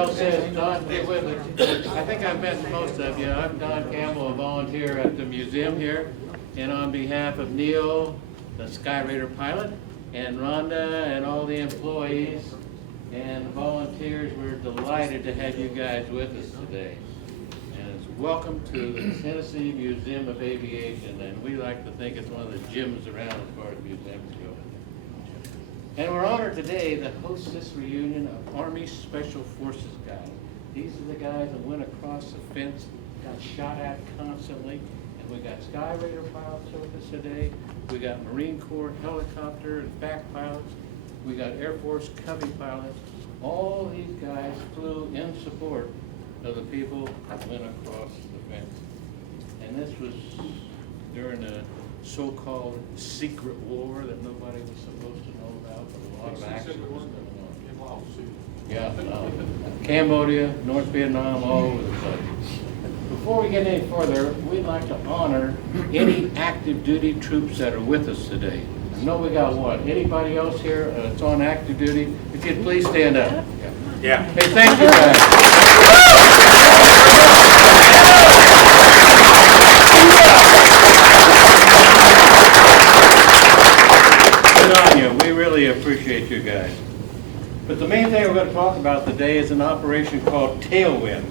Mel says, Don, get with it. I think I've met most of you. I'm Don Campbell, a volunteer at the museum here. And on behalf of Neil, the Skyraider pilot, and Rhonda and all the employees and volunteers, we're delighted to have you guys with us today. And welcome to the Tennessee Museum of Aviation. And we like to think it's one of the gyms around as far as museums go. And we're honored today to host this reunion of Army Special Forces guys. These are the guys that went across the fence, got shot at constantly. And we got Skyraider pilots with us today. We got Marine Corps helicopter and back pilots. We got Air Force Covey pilots. All these guys flew in support of the people that went across the fence. And this was during a so-called secret war that nobody was supposed to know about, but a lot of action was going on. Yeah, Cambodia, North Vietnam, all over the place. Before we get any further, we'd like to honor any active duty troops that are with us today. I know we got one. Anybody else here that's on active duty? If you'd please stand up. Yeah. Hey, thank you guys. Good on you. We really appreciate you guys. But the main thing we're going to talk about today is an operation called Tailwind.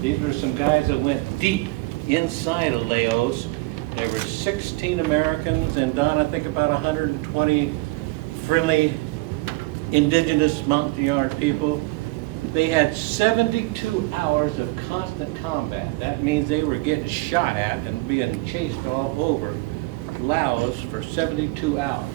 These were some guys that went deep inside of Laos. There were 16 Americans and Don, I think about 120 friendly indigenous Mountangard people. They had 72 hours of constant combat. That means they were getting shot at and being chased all over Laos for 72 hours.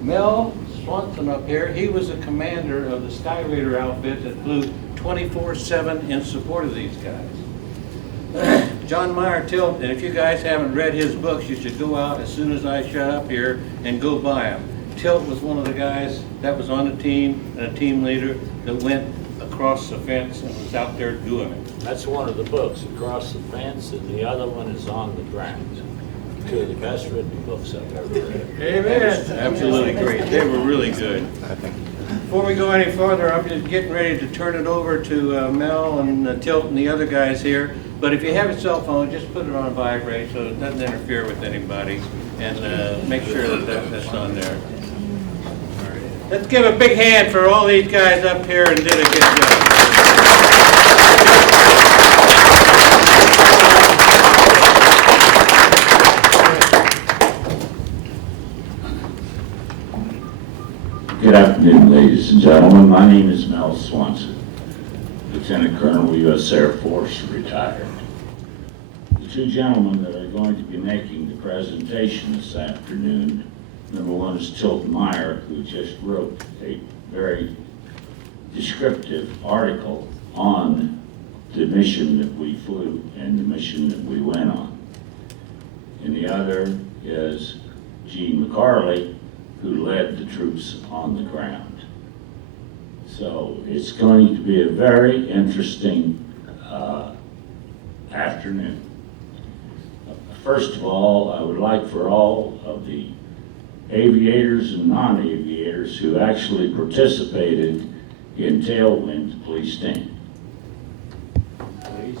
Mel Swanson up here, he was the commander of the Skyraider outfit that flew 24/7 in support of these guys. John Meyer Tilt, and if you guys haven't read his books, you should go out as soon as I shut up here and go buy them. Tilt was one of the guys that was on the team and a team leader that went across the fence and was out there doing it. That's one of the books, Across the Fence, and the other one is On the Ground. Two of the best written books I've ever read. Amen. Absolutely great. They were really good. Before we go any further, I'm just getting ready to turn it over to Mel and Tilt and the other guys here. But if you have a cell phone, just put it on vibrate so it doesn't interfere with anybody, and make sure that that's on there. All right. Let's give a big hand for all these guys up here and did a good job. Good afternoon, ladies and gentlemen. My name is Mel Swanson, Lieutenant Colonel, U.S. Air Force, retired. The two gentlemen that are going to be making the presentation this afternoon, number one is Tilt Meyer, who just wrote a very descriptive article on the mission that we flew and the mission that we went on. And the other is Gene McCarley, who led the troops on the ground. So it's going to be a very interesting afternoon. First of all, I would like for all of the aviators and non-aviators who actually participated in Tailwind to please stand. Please.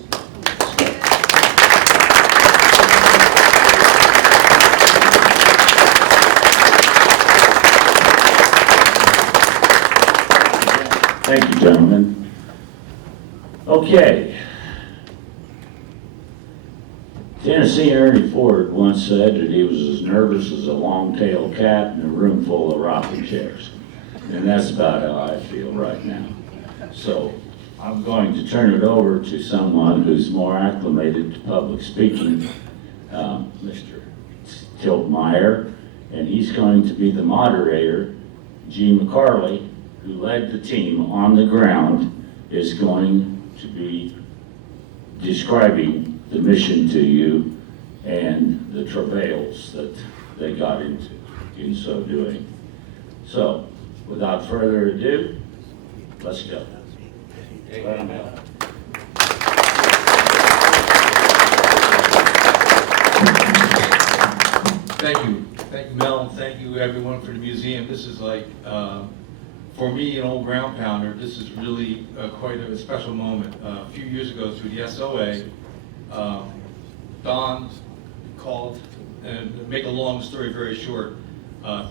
Thank you, gentlemen. Okay. Tennessee Ernie Ford once said that he was as nervous as a long-tailed cat in a room full of rocking chairs. And that's about how I feel right now. So I'm going to turn it over to someone who's more acclimated to public speaking, Mr. Tilt Meyer, and he's going to be the moderator. Gene McCarley, who led the team on the ground, is going to be describing the mission to you and the travails that they got into in so doing. So, without further ado, let's go. Thank you, Mel, and thank you everyone for the museum. This is like For me, an old ground pounder, this is really quite a special moment. A few years ago through the SOA, Don called, and to make a long story very short,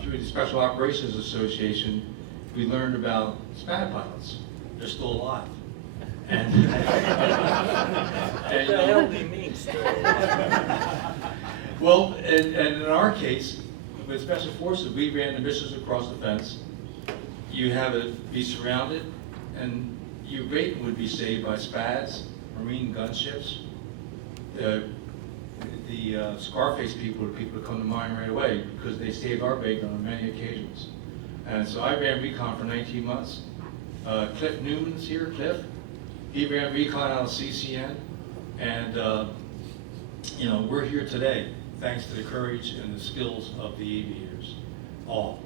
through the Special Operations Association, we learned about SPAD pilots. They're still alive. And, What the hell do you mean, still? well, and in our case, with Special Forces, we ran the missions across the fence. You have it be surrounded, and your bacon would be saved by SPADs, Marine gunships. The Scarface people are people that come to mind right away because they saved our bacon on many occasions. And so I ran recon for 19 months. Cliff Newman's here, Cliff. He ran recon out of CCN. And, you know, we're here today thanks to the courage and the skills of the aviators, all.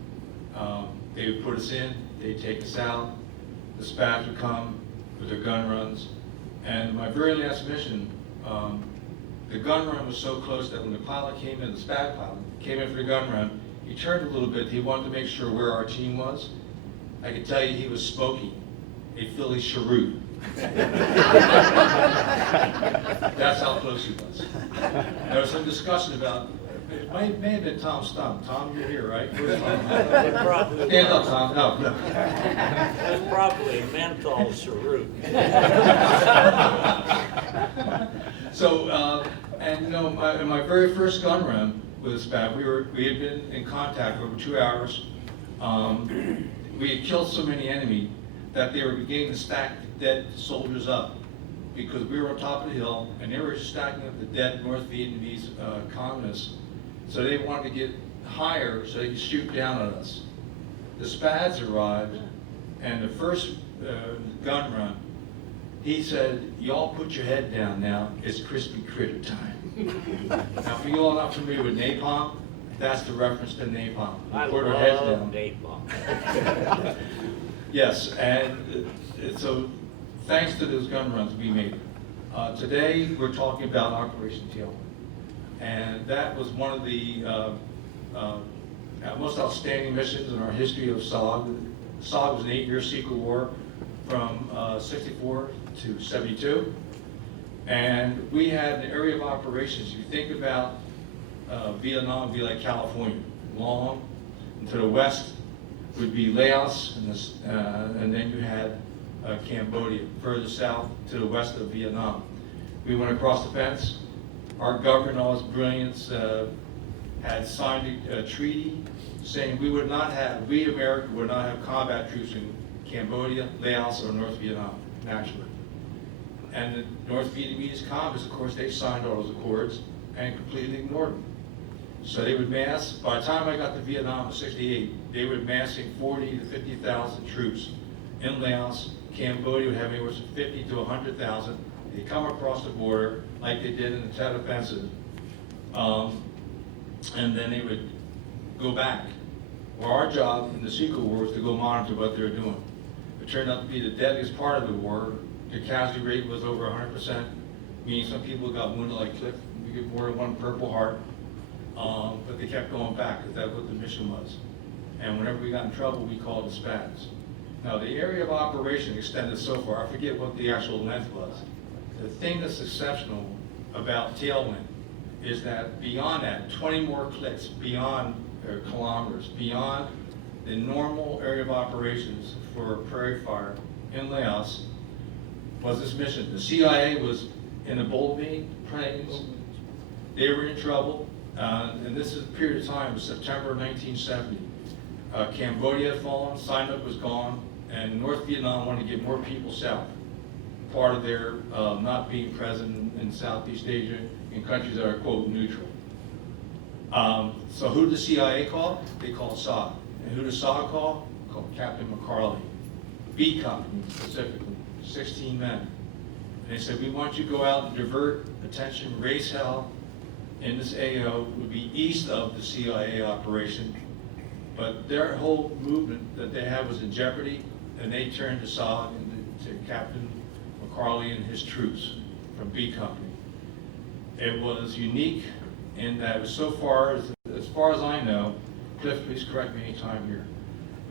They would put us in, they'd take us out. The SPADs would come with their gun runs. And my very last mission, the gun run was so close that when the pilot came in, the SPAD pilot came in for the gun run, he turned a little bit. He wanted to make sure where our team was. I could tell you he was smoking a Philly cheroot. That's how close he was. There was some discussion about, it may have been Tom Stump. Tom, you're here, right? Where's Tom? Stand up, Tom. No. That's probably a menthol cheroot. So, and you know, in my very first gun run with the SPAD, we had been in contact for over 2 hours. We had killed so many enemy that they were beginning to stack the dead soldiers up because we were on top of the hill and they were stacking up the dead North Vietnamese communists. So they wanted to get higher so they could shoot down at us. The SPADs arrived, and the first gun run, he said, "Y'all put your head down now, it's crispy critter time." Now, for you all not familiar with napalm, that's the reference to napalm. I Put our heads love down. napalm. Yes, and so thanks to those gun runs we made. Today, we're talking about Operation Tailwind. And that was one of the most outstanding missions in our history of SOG. SOG was an 8-year secret war from 64 to 72. And we had an area of operations. If you think about Vietnam, would be like California, long, and to the west would be Laos, and then you had Cambodia, further south to the west of Vietnam. We went across the fence. Our government, in all his brilliance, had signed a treaty saying we America would not have combat troops in Cambodia, Laos, or North Vietnam, naturally. And the North Vietnamese communists, of course, they signed all those accords and completely ignored them. So they would mass, by the time I got to Vietnam in '68, they were massing 40 to 50,000 troops in Laos. Cambodia would have anywhere from 50 to 100,000. They come across the border like they did in the Tet Offensive, and then they would go back. Well, our job in the secret war was to go monitor what they were doing. It turned out to be the deadliest part of the war. The casualty rate was over 100%, meaning some people got wounded like Cliff. We get more than one Purple Heart, but they kept going back because that's what the mission was. And whenever we got in trouble, we called the SPADs. Now, the area of operation extended so far, I forget what the actual length was. The thing that's exceptional about Tailwind is that beyond that, 20 more clicks beyond, or kilometers, beyond the normal area of operations for prairie fire in Laos was this mission. The CIA was in the Boldby plains. They were in trouble, and this is a period of time, September 1970. Cambodia had fallen, Sinook was gone, and North Vietnam wanted to get more people south. Part of their not being present in Southeast Asia in countries that are, quote, neutral. So who did the CIA call? They called SOG. And who did SOG call? Called Captain McCarley. B Company, specifically, 16 men. And they said, we want you to go out and divert attention, raise hell in this AO would be east of the CIA operation. But their whole movement that they had was in jeopardy, and they turned to SOG and to Captain McCarley and his troops from B Company. It was unique in that it was so far as I know, Cliff, please correct me anytime here,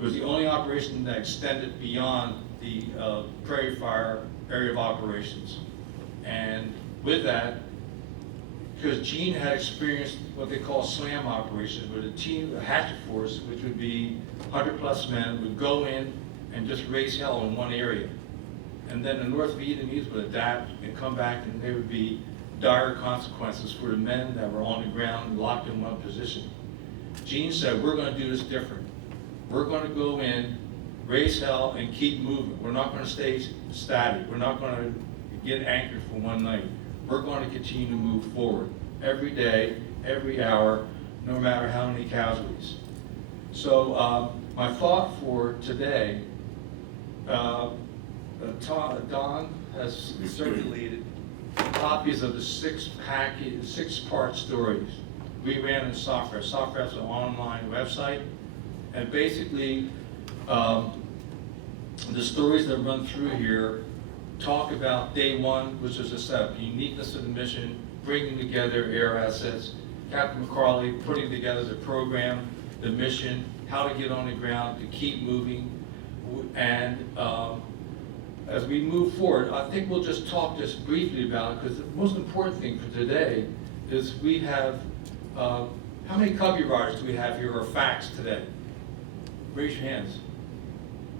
It was the only operation that extended beyond the Prairie Fire area of operations. And with that, because Gene had experienced what they call SLAM operations, where the team, a hatchet force, which would be 100+ men, would go in and just raise hell in one area. And then the North Vietnamese would adapt and come back, and there would be dire consequences for the men that were on the ground locked in one position. Gene said, we're going to do this different. We're going to go in, raise hell, and keep moving. We're not going to stay static. We're not going to get anchored for one night. We're going to continue to move forward every day, every hour, no matter how many casualties. So my thought for today, Don has circulated copies of the 6-part stories we ran in software. Software is an online website, and basically the stories that run through here talk about day one, which is a setup, the uniqueness of the mission, bringing together air assets, Captain McCarley putting together the program, the mission, how to get on the ground, to keep moving, and as we move forward, I think we'll just talk just briefly about it, because the most important thing for today is we have, how many Cubby riders do we have here or facts today? Raise your hands.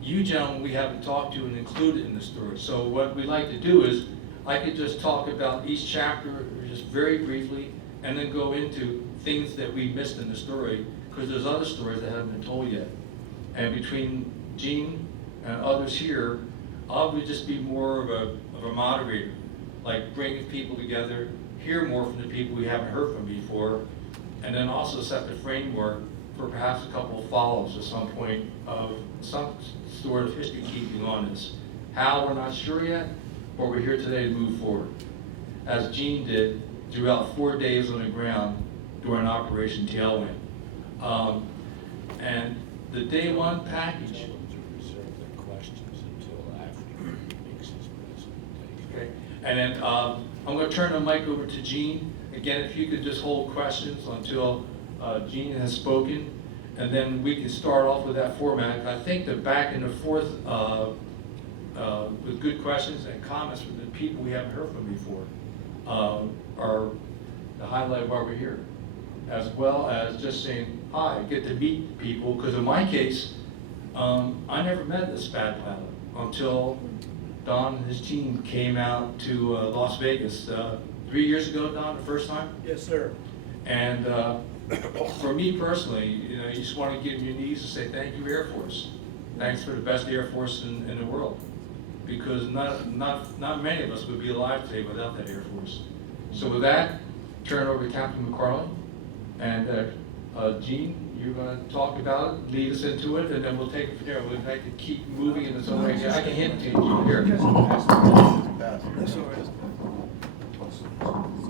You gentlemen we haven't talked to and included in the story. So what we like to do is, I could just talk about each chapter just very briefly, and then go into things that we missed in the story, because there's other stories that haven't been told yet. And between Gene and others here, I would just be more of a moderator, like bringing people together, hear more from the people we haven't heard from before, and then also set the framework for perhaps a couple of follow-ups at some point of some sort of history keeping on this. How, we're not sure yet, but we're here today to move forward, as Gene did throughout 4 days on the ground during Operation Tailwind. And the day one package. Okay. And then I'm going to turn the mic over to Gene. Again, if you could just hold questions until Gene has spoken, and then we can start off with that format. I think that back in the fourth, with good questions and comments from the people we haven't heard from before, are the highlight of why we're here, as well as just saying hi, get to meet people. Because in my case, I never met this SPAD pilot until Don and his team came out to Las Vegas 3 years ago. Don, the first time? Yes, sir. And for me personally, you just want to get on your knees and say thank you, Air Force. Thanks for the best Air Force in the world, because not many of us would be alive today without that Air Force. So with that, turn it over to Captain McCarley, and Gene, you're going to talk about it, lead us into it, and then we'll take it from there. We'd like to keep moving in its own way. I can hint to you here. That's all right.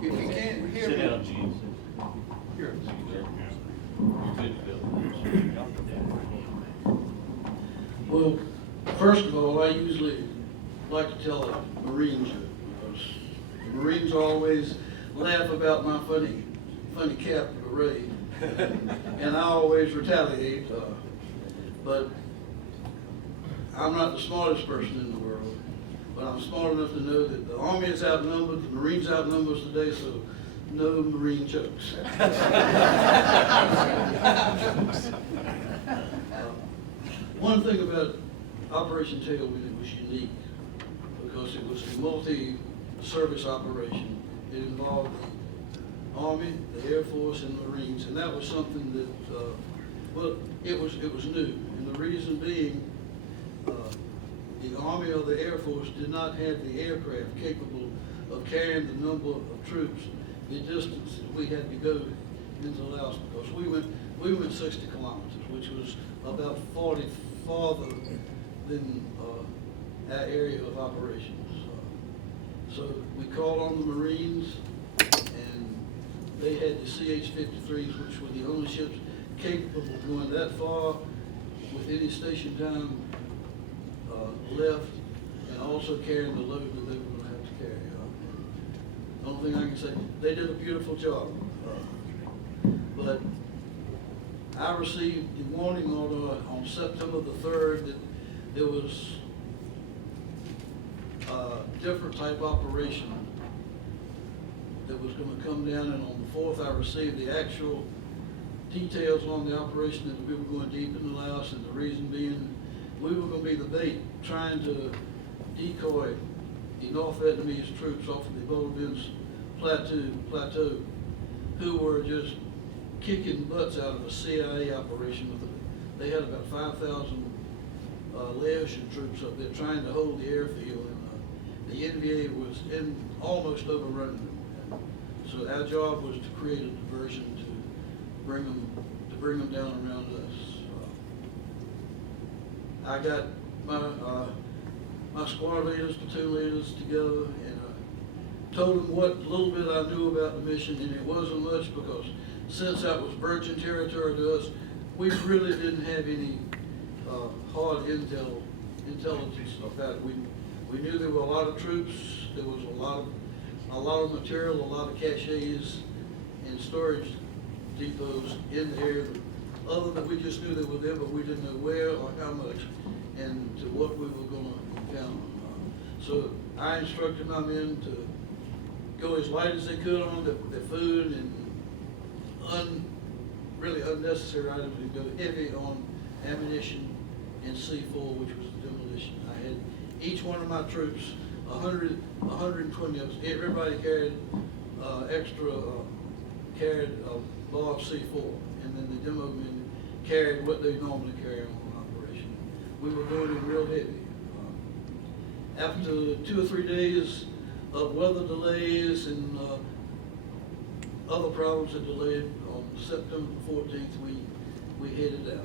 If you can't hear Sit me, down, Gene. here. Well, first of all, I usually like to tell a Marine joke, because the Marines always laugh about my funny cap parade, and I always retaliate. But I'm not the smartest person in the world, but I'm smart enough to know that the Army is outnumbered, the Marines outnumber us today, so no Marine jokes. One thing about Operation Tailwind, it was unique because it was a multi-service operation. It involved the Army, the Air Force, and the Marines, and that was something that, well, it was new. And the reason being, the Army or the Air Force did not have the aircraft capable of carrying the number of troops the distance that we had to go into Laos, because we went 60 kilometers, which was about 40 farther than our area of operations. So we called on the Marines, and they had the CH-53s, which were the only ships capable of going that far with any station time left, and also carrying the load that they were going to have to carry. The only thing I can say, they did a beautiful job. But I received the warning on September the 3rd that there was a different type operation that was gonna come down, and on the 4th, I received the actual details on the operation that we were going deep into Laos, and the reason being, we were gonna be the bait, trying to decoy the North Vietnamese troops off of the Bovins plateau, who were just kicking butts out of a CIA operation. They had about 5,000 Laotian troops up there trying to hold the airfield, and the NVA was almost overrunning them. So our job was to create a diversion to bring them down around us. I got my squad leaders, platoon leaders together, and told them what little bit I knew about the mission, and it wasn't much, because since that was virgin territory to us, we really didn't have any hard intelligence about it. We knew there were a lot of troops, there was a lot of material, a lot of caches and storage depots in the area. Other than we just knew they were there, but we didn't know where or how much and to what we were going to encounter. So I instructed my men to go as light as they could on their food, and really unnecessary items, and go heavy on ammunition and C4, which was demolition. I had each one of my troops, 120 of us, everybody carried carried a bar of C4, and then the demo men carried what they normally carry on an operation. We were going in real heavy. After 2 or 3 days of weather delays and other problems that delayed, on September 14th, we headed out.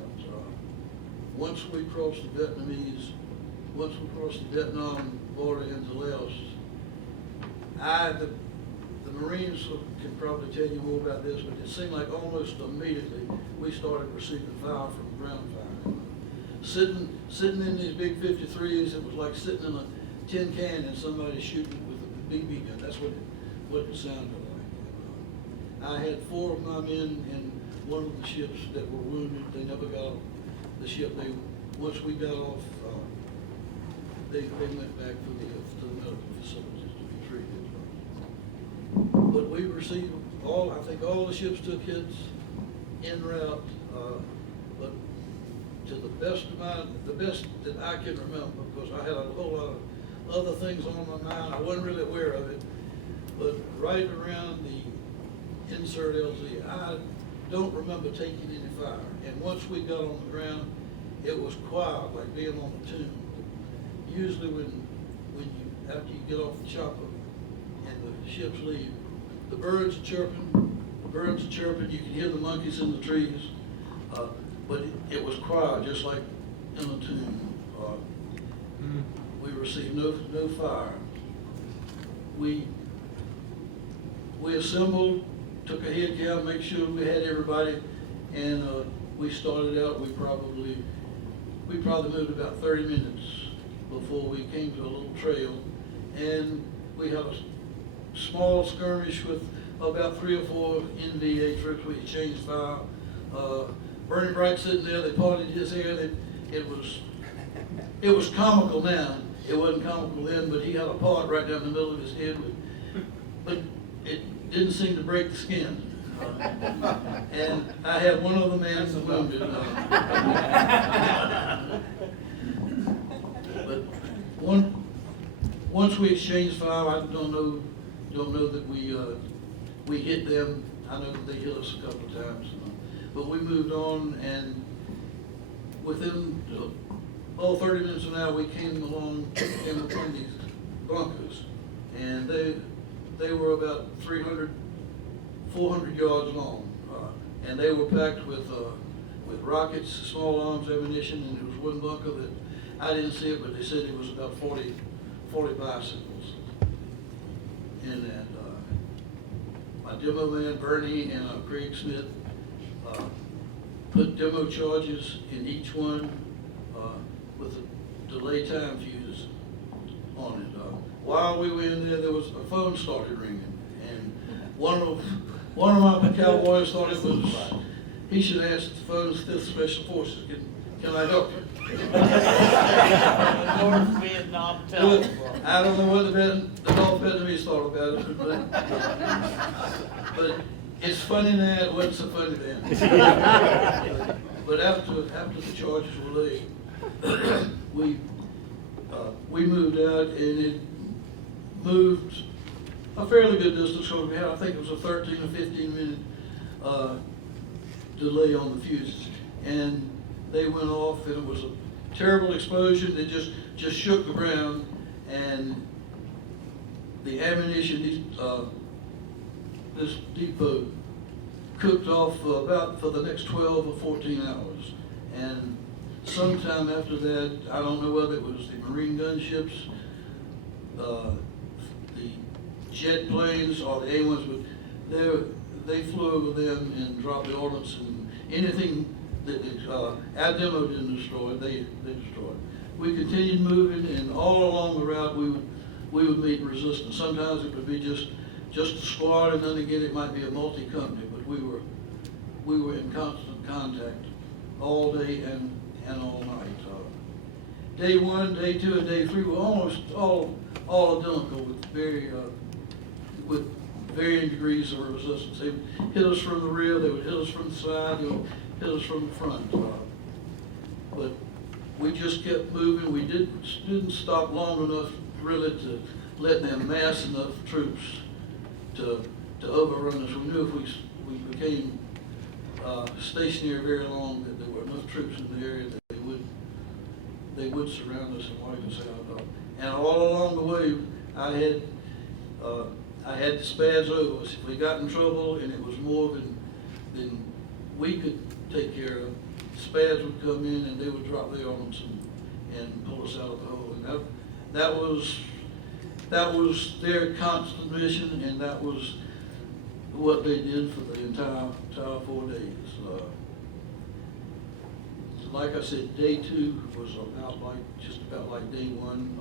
Once we crossed the Vietnam border into Laos, the Marines can probably tell you more about this, but it seemed like almost immediately we started receiving fire from ground fire. Sitting in these big 53s, it was like sitting in a tin can and somebody shooting with a BB gun. That's what it sounded like. I had 4 of my men in one of the ships that were wounded. They never got off the ship. Once we got off, they went back to the medical facilities to be treated. But we received I think all the ships took hits en route, but to the best that I can remember, because I had a whole lot of other things on my mind. I wasn't really aware of it, but right around the insert LZ, I don't remember taking any fire. And once we got on the ground, it was quiet, like being on a tomb. Usually after you get off the chopper and the ships leave, the birds are chirping, you can hear the monkeys in the trees, but it was quiet, just like in a tomb. We received no fire. We assembled, took a head count, make sure we had everybody, and we started out. We probably moved about 30 minutes before we came to a little trail, and we had a small skirmish with about 3 or 4 NVA troops. We exchanged fire. Bernie Bright sitting there, they parted his hair. It was comical now. It wasn't comical then, but he had a part right down the middle of his head, but it didn't seem to break the skin. And I had one other man wounded. But once we exchanged fire, I don't know that we hit them. I know that they hit us a couple of times, but we moved on, and within 30 minutes of an hour, we came upon these bunkers, and they were about 300, 400 yards long, and they were packed with rockets, small arms ammunition, and there was one bunker that I didn't see it, but they said it was about 40 bicycles in that. My demo man, Bernie, and Craig Smith put demo charges in each one with a delay time fuse on it. While we were in there, a phone started ringing, and one of my cowboys thought it he should ask the folks, the Special Forces, can I help you? North Vietnam telephone. I don't know what the North Vietnamese thought about it, but it's funny now, it wasn't so funny then. But after the charges were laid, we moved out, and it moved a fairly good distance. So we had, I think it was a 13 or 15 minute delay on the fuses, and they went off, and it was a terrible explosion. They just shook the ground, and the ammunition, this depot cooked off about for the next 12 or 14 hours. And sometime after that, I don't know whether it was the Marine gunships, the jet planes, or the A-1s, but they flew over them and dropped the ordnance, and anything that our demo didn't destroy, they destroyed. We continued moving, and all along the route we would meet resistance. Sometimes it would be just a squad, and then again it might be a multi-company, but we were in constant contact all day and all night. Day 1, day 2, and day 3 were almost all identical with varying degrees of resistance. They would hit us from the rear, they would hit us from the side, they would hit us from the front. But we just kept moving. We didn't stop long enough really to let them amass enough troops to overrun us. We knew if we became stationary very long, that there were enough troops in the area that they would surround us and wipe us out. And all along the way, I had the SPADs over us. If we got in trouble and it was more than we could take care of, SPADs would come in and they would drop their arms and pull us out of the hole. And that was their constant mission, and that was what they did for the entire 4 days. Like I said, day 2 was just about like day 1.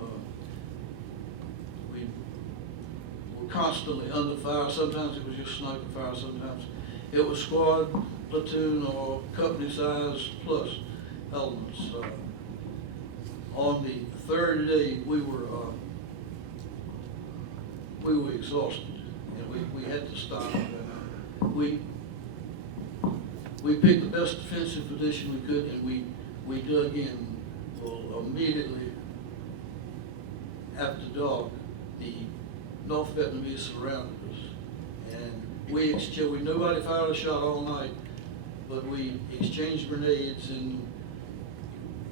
We were constantly under fire. Sometimes it was just sniper fire. Sometimes it was squad, platoon, or company size plus elements. On the 3rd day, we were exhausted, and we had to stop. We picked the best defensive position we could, and we dug in. Well, immediately after dark, the North Vietnamese surrounded us, and nobody fired a shot all night, but we exchanged grenades, and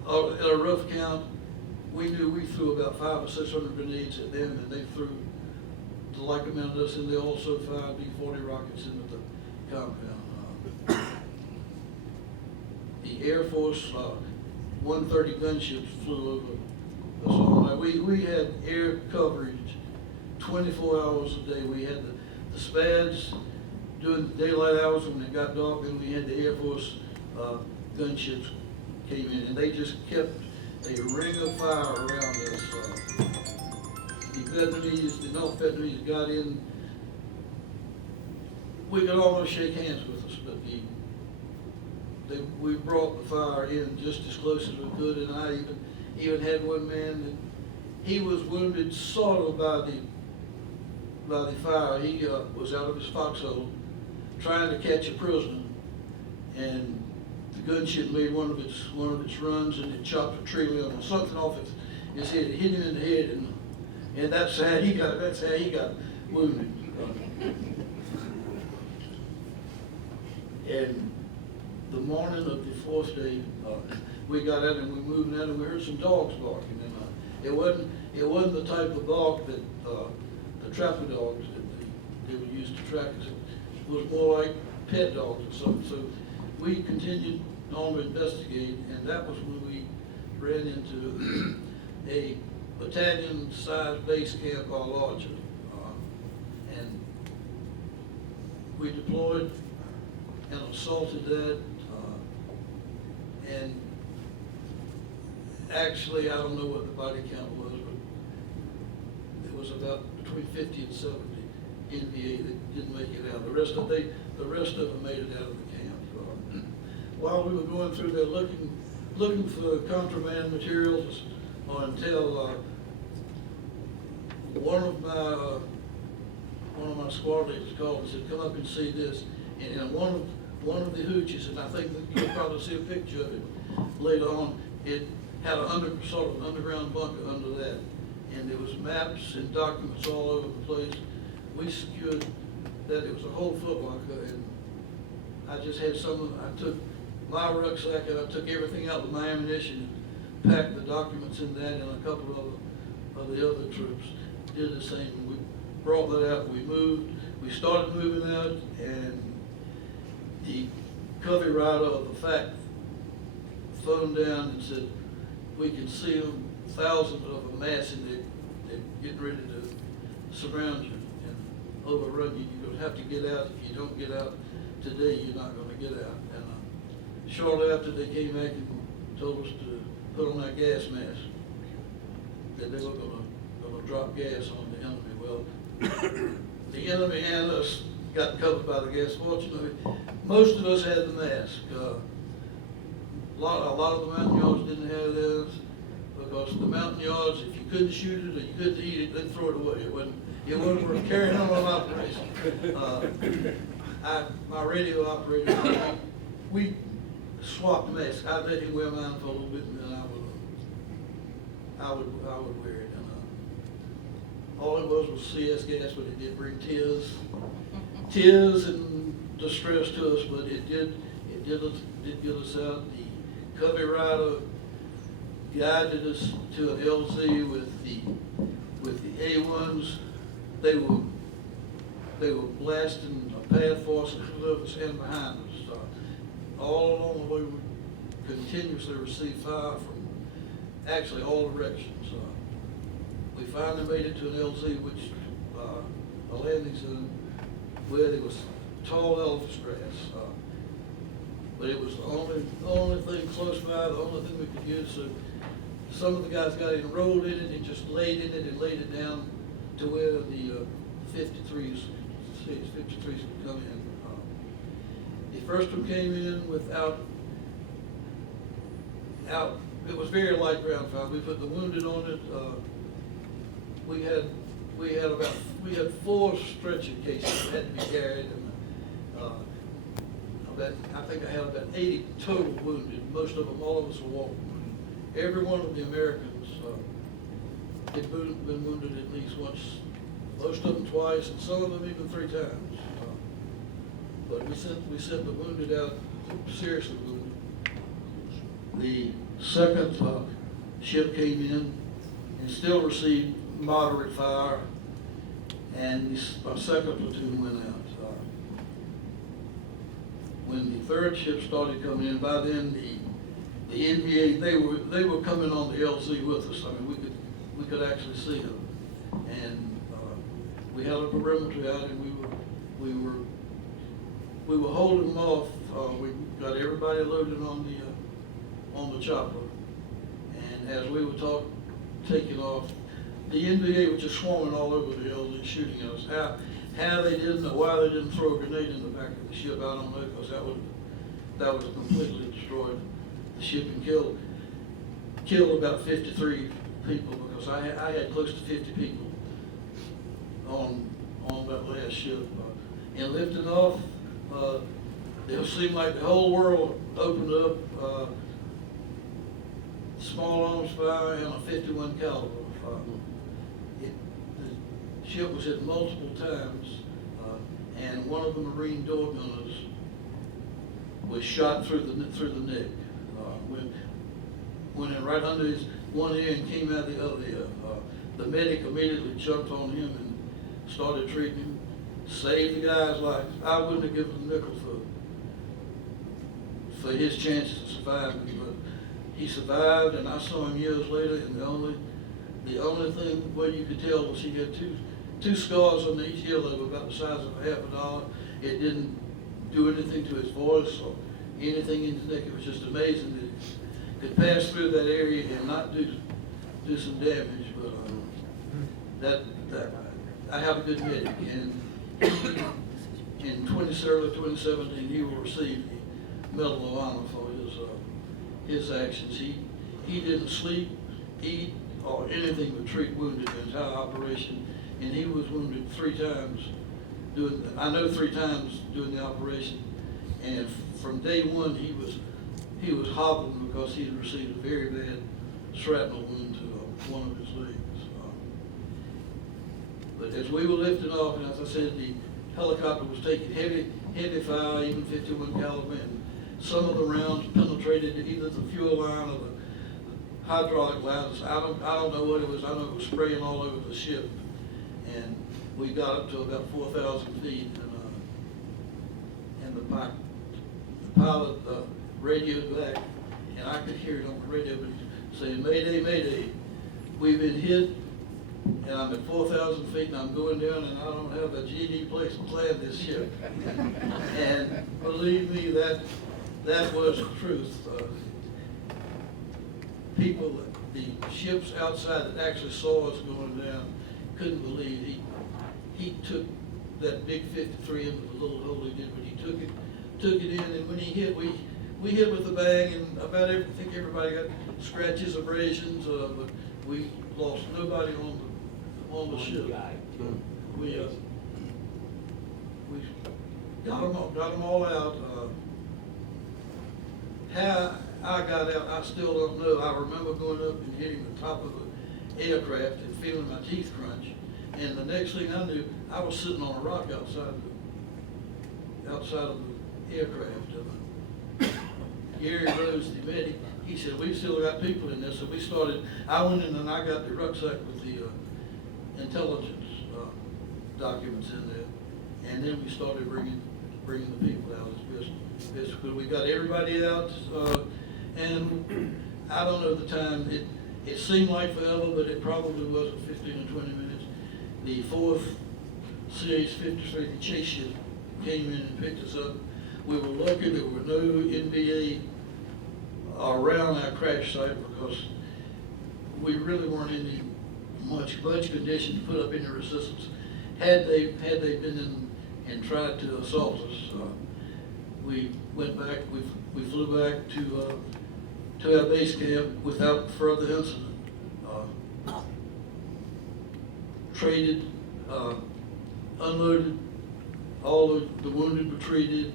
at a rough count, we knew we threw about 500 or 600 grenades at them, and they threw the like amount of us, and they also fired B-40 rockets into the compound. The Air Force 130 gunships flew over us all night. We had air coverage 24 hours a day. We had the SPADs during the daylight hours when it got dark, and we had the Air Force gunships came in, and they just kept a ring of fire around us. The North Vietnamese got in. We could almost shake hands with us, but we brought the fire in just as close as we could, and I even had one man that he was wounded sort of by the fire. He was out of his foxhole trying to catch a prisoner, and the gunship made one of its runs, and it chopped a tree limb or something off his head. It hit him in the head, and that's how he got wounded. And the morning of the 4th day, we got out and we moved out, and we heard some dogs barking. And it wasn't the type of bark that the trapper dogs that they would use to track us. It was more like pet dogs or something. So we continued on to investigate, and that was when we ran into a battalion-sized base camp or larger, and we deployed and assaulted that. And actually, I don't know what the body count was, but it was about between 50 and 70 NVA that didn't make it out. The rest of them made it out of the camp. while we were going through there looking for contraband materials until one of my squad leaders called and said, "Come up and see this." And one of the hooches, and I think that you'll probably see a picture of it later on, it had a sort of underground bunker under that. And there was maps and documents all over the place. We secured that. It was a whole foot locker, and I just had I took my rucksack and I took everything out with my ammunition and packed the documents in that, and a couple of the other troops did the same. We brought that out, we started moving out, and the Covey rider of the FAC phoned down and said, "We can see them, thousands of them massing, they're getting ready to surround you and overrun you. You're gonna have to get out. If you don't get out today, you're not gonna get out." And shortly after, they came back and told us to put on that gas mask, that they were gonna drop gas on the enemy. Well, the enemy and us got covered by the gas. Fortunately, most of us had the mask. A lot of the mountain yards didn't have theirs, because the mountain yards, if you couldn't shoot it or you couldn't eat it, they'd throw it away. It wasn't worth carrying on an operation. My radio operator, we swapped masks. I'd let him wear mine for a little bit, and then I would wear it. And all it was CS gas, but it did bring tears and distress to us. But it did get us out. The Covey rider guided us to an LZ with the A1s. They were blasting a path for us in front of us and behind us. All along the way, we continuously received fire from actually all directions. We finally made it to an LZ, which a landing zone where there was tall elephant grass. But it was the only thing close by, the only thing we could use. So some of the guys got enrolled in it and just laid in it and laid it down to where the 53s could come in. The first one came in without, it was very light ground fire. We put the wounded on it. We had 4 stretcher cases that had to be carried, and I think I had about 80 total wounded. Most of them, all of us were walking. Every one of the Americans had been wounded at least once, most of them twice, and some of them even 3 times. But we sent the wounded out, seriously wounded. The second ship came in and still received moderate fire, and our second platoon went out. When the third ship started coming in, by then the NBA, they were coming on the LZ with us. I mean, we could actually see them, and we had a perimeter out, and we were holding them off. We got everybody loaded on the chopper, and as we were taking off, the NBA was just swarming all over the LZ shooting at us. How they didn't, or why they didn't throw a grenade in the back of the ship, I don't know, because that would have completely destroyed the ship and killed about 53 people, because I had close to 50 people on that last ship. And lifting off, it seemed like the whole world opened up. Small arms fire and a 51 caliber fire. The ship was hit multiple times, and one of the Marine door gunners was shot through the neck. Went in right under his one ear and came out the other ear. The medic immediately jumped on him and started treating him. Saved the guy's life. I wouldn't have given a nickel for his chances of surviving, but he survived, and I saw him years later, and the only thing where you could tell was he had two scars on each earlobe about the size of $50. It didn't do anything to his voice or anything in his neck. It was just amazing that he could pass through that area and not do some damage. But I have a good medic, and in early 2017, he will receive the Medal of Honor for his actions. He didn't sleep, eat, or anything but treat wounded the entire operation, and he was wounded 3 times doing the operation. And from day one, he was hobbling because he had received a very bad shrapnel wound to one of his legs. But as we were lifting off, and as I said, the helicopter was taking heavy fire, even 51 caliber, and some of the rounds penetrated either the fuel line or the hydraulic lines. I don't know what it was. I know it was spraying all over the ship, and we got up to about 4,000 feet, and the pilot radioed back, and I could hear it on the radio, but he saying, "Mayday, Mayday, we've been hit, and I'm at 4,000 feet, and I'm going down, and I don't have a GD place to land this ship." And believe me, that was the truth. People, the ships outside that actually saw us going down, couldn't believe he took that big 53 into the little hole he did, but he took it in, and when he hit, we hit with a bang, and I think everybody got scratches, abrasions, but we lost nobody on the ship. We got them all out. How I got out, I still don't know. I remember going up and hitting the top of the aircraft and feeling my teeth crunch. And the next thing I knew, I was sitting on a rock outside of the aircraft. Gary Rose, the medic, he said, "We've still got people in this." So I went in and I got the rucksack with the intelligence documents in there. And then we started bringing the people out as best we got everybody out. And I don't know the time. It seemed like forever, but it probably wasn't 15 or 20 minutes. The 4th Series 53, the chase ship, came in and picked us up. We were lucky there were no NBA around our crash site because we really weren't in much condition to put up any resistance. Had they been in and tried to assault us, we went back. We flew back to our base camp without further incident. Traded, unloaded, all of the wounded were treated,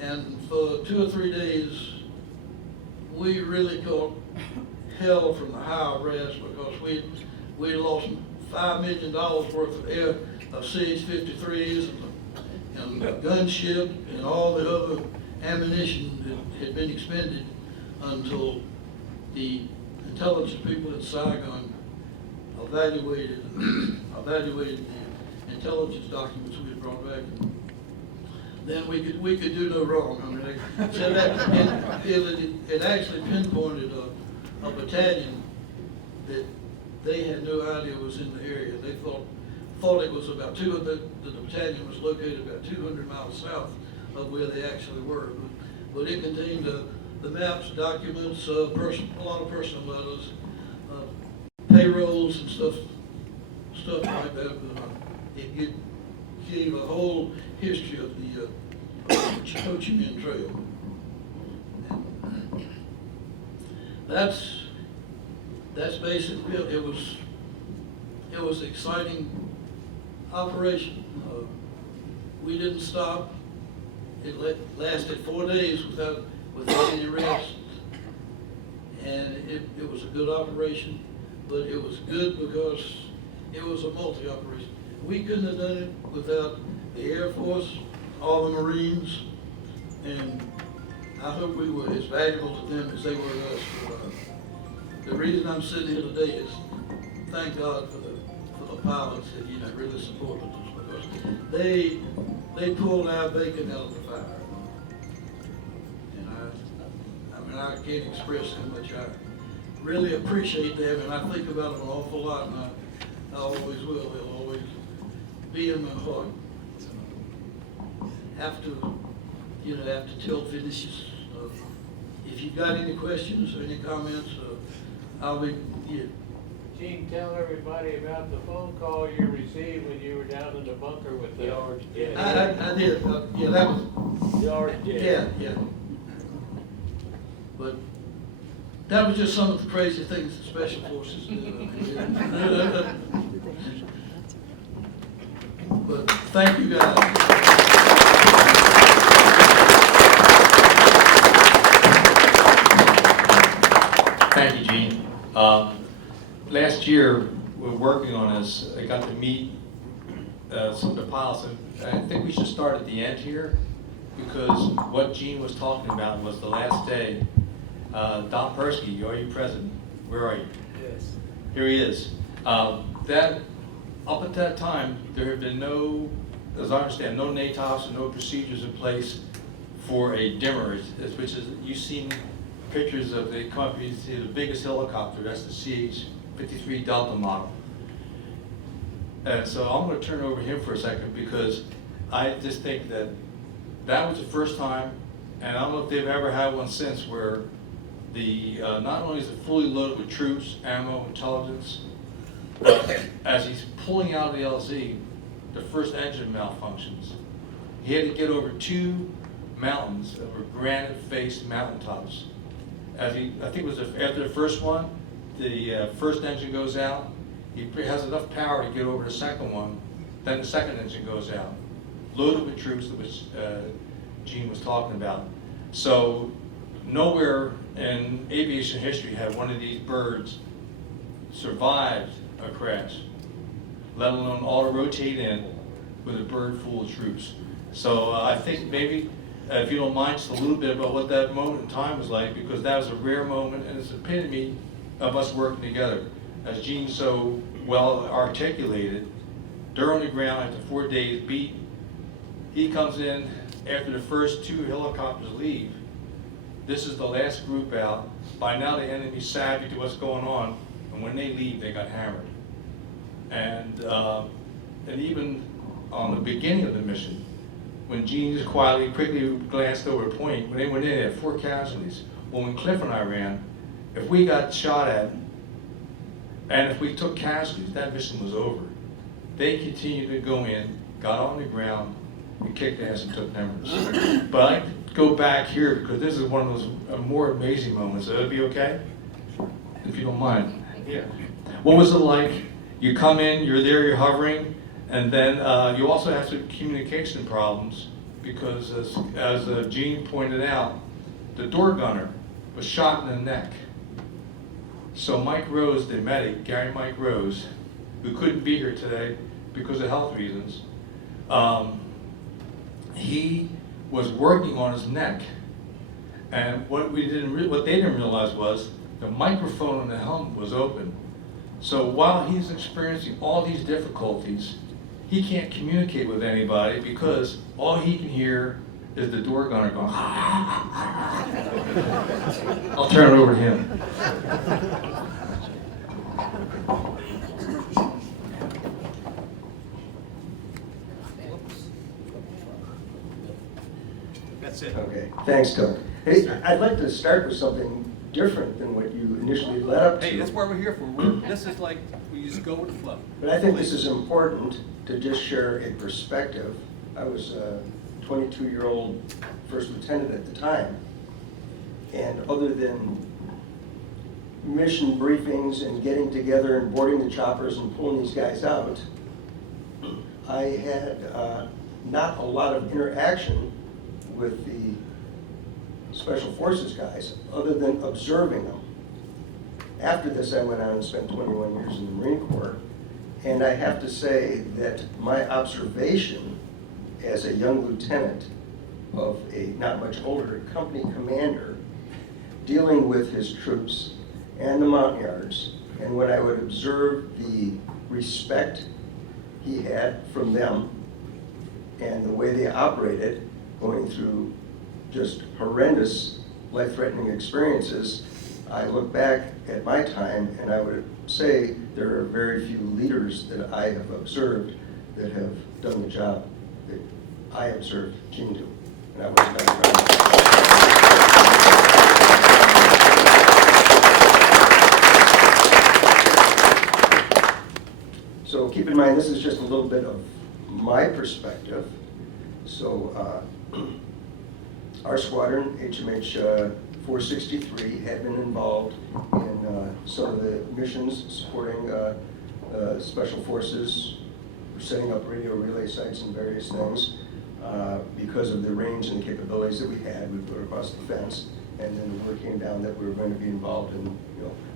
and for 2 or 3 days, we really caught hell from the high brass because we lost $5 million worth of CH-53s and the gunship and all the other ammunition that had been expended until the intelligence people at Saigon evaluated the intelligence documents we had brought back. Then we could do no wrong. I mean, so it actually pinpointed a battalion that they had no idea was in the area. They thought it was about the battalion was located about 200 miles south of where they actually were. But it contained the maps, documents, a lot of personal letters, payrolls and stuff like that. It gave a whole history of the Ho Chi Minh Trail. That's basically it. It was an exciting operation. We didn't stop. It lasted 4 days without any rest, and it was a good operation. But it was good because it was a multi-operation. We couldn't have done it without the Air Force, all the Marines, and I hope we were as valuable to them as they were to us. The reason I'm sitting here today is thank God for the pilots that really supported us because they pulled our bacon out of the fire. And I can't express how much I really appreciate them, and I think about them an awful lot, and I always will. They'll always be in my heart. After Till finishes, if you've got any questions or any comments, I'll be here. Gene, tell everybody about the phone call you received when you were down in the bunker with the I did. Yeah, that was You already did. Yeah. But that was just some of the crazy things the Special Forces do. But thank you guys. Thank you, Gene. Last year, we were working on this. I got to meet some of the pilots, and I think we should start at the end here, because what Gene was talking about was the last day. Don Persky, are you present? Where are you? Yes. Here he is. Up at that time, there had been no, as I understand, no NATOPs and no procedures in place for a dimmer, which is, you've seen pictures of the company's, the biggest helicopter, that's the CH-53 Delta model. And so I'm going to turn it over to him for a second, because I just think that that was the first time, and I don't know if they've ever had one since, where the not only is it fully loaded with troops, ammo, intelligence, but as he's pulling out of the LZ, the first engine malfunctions. He had to get over 2 mountains that were granite-faced mountaintops. I think it was after the first one, the first engine goes out. He has enough power to get over the second one. Then the second engine goes out, loaded with troops, which Gene was talking about. So nowhere in aviation history had one of these birds survived a crash, let alone auto-rotate in with a bird full of troops. So I think maybe, if you don't mind, just a little bit about what that moment in time was like, because that was a rare moment, and it's an epitome of us working together. As Gene so well articulated, they're on the ground after 4 days beat. He comes in after the first 2 helicopters leave. This is the last group out. By now the enemy's savvy to what's going on, and when they leave, they got hammered. And even on the beginning of the mission, when Gene just quickly glanced over a point, when they went in, they had 4 casualties. Well, when Cliff and I ran, if we got shot at, and if we took casualties, that mission was over. They continued to go in, got on the ground, and kicked ass and took numbers. But I go back here, because this is one of those more amazing moments. So it'll be okay? If you don't mind. Yeah. What was it like? You come in, you're there, you're hovering, and then you also have some communication problems, because as Gene pointed out, the door gunner was shot in the neck. So Mike Rose, the medic, Gary Mike Rose, who couldn't be here today because of health reasons, he was working on his neck. And what they didn't realize was the microphone on the helmet was open. So while he's experiencing all these difficulties, he can't communicate with anybody, because all he can hear is the door gunner going. I'll turn it over to him. That's it. Okay, thanks, Doug. Hey, I'd like to start with something different than what you initially led up to. Hey, that's what we're here for. This is like, we just go with the flow. But I think this is important to just share a perspective. I was a 22-year-old first lieutenant at the time, and other than mission briefings and getting together and boarding the choppers and pulling these guys out, I had not a lot of interaction with the Special Forces guys, other than observing them. After this, I went on and spent 21 years in the Marine Corps, and I have to say that my observation as a young lieutenant of a not much older company commander dealing with his troops and the Mountangard, and when I would observe the respect he had from them and the way they operated, going through just horrendous life-threatening experiences, I look back at my time and I would say there are very few leaders that I have observed that have done the job that I observed Gene do. And I was very proud of that. So keep in mind, this is just a little bit of my perspective. So Our squadron, HMH 463, had been involved in some of the missions supporting Special Forces, setting up radio relay sites and various things. Because of the range and the capabilities that we had, we put across the fence, and then the word came down that we were going to be involved in,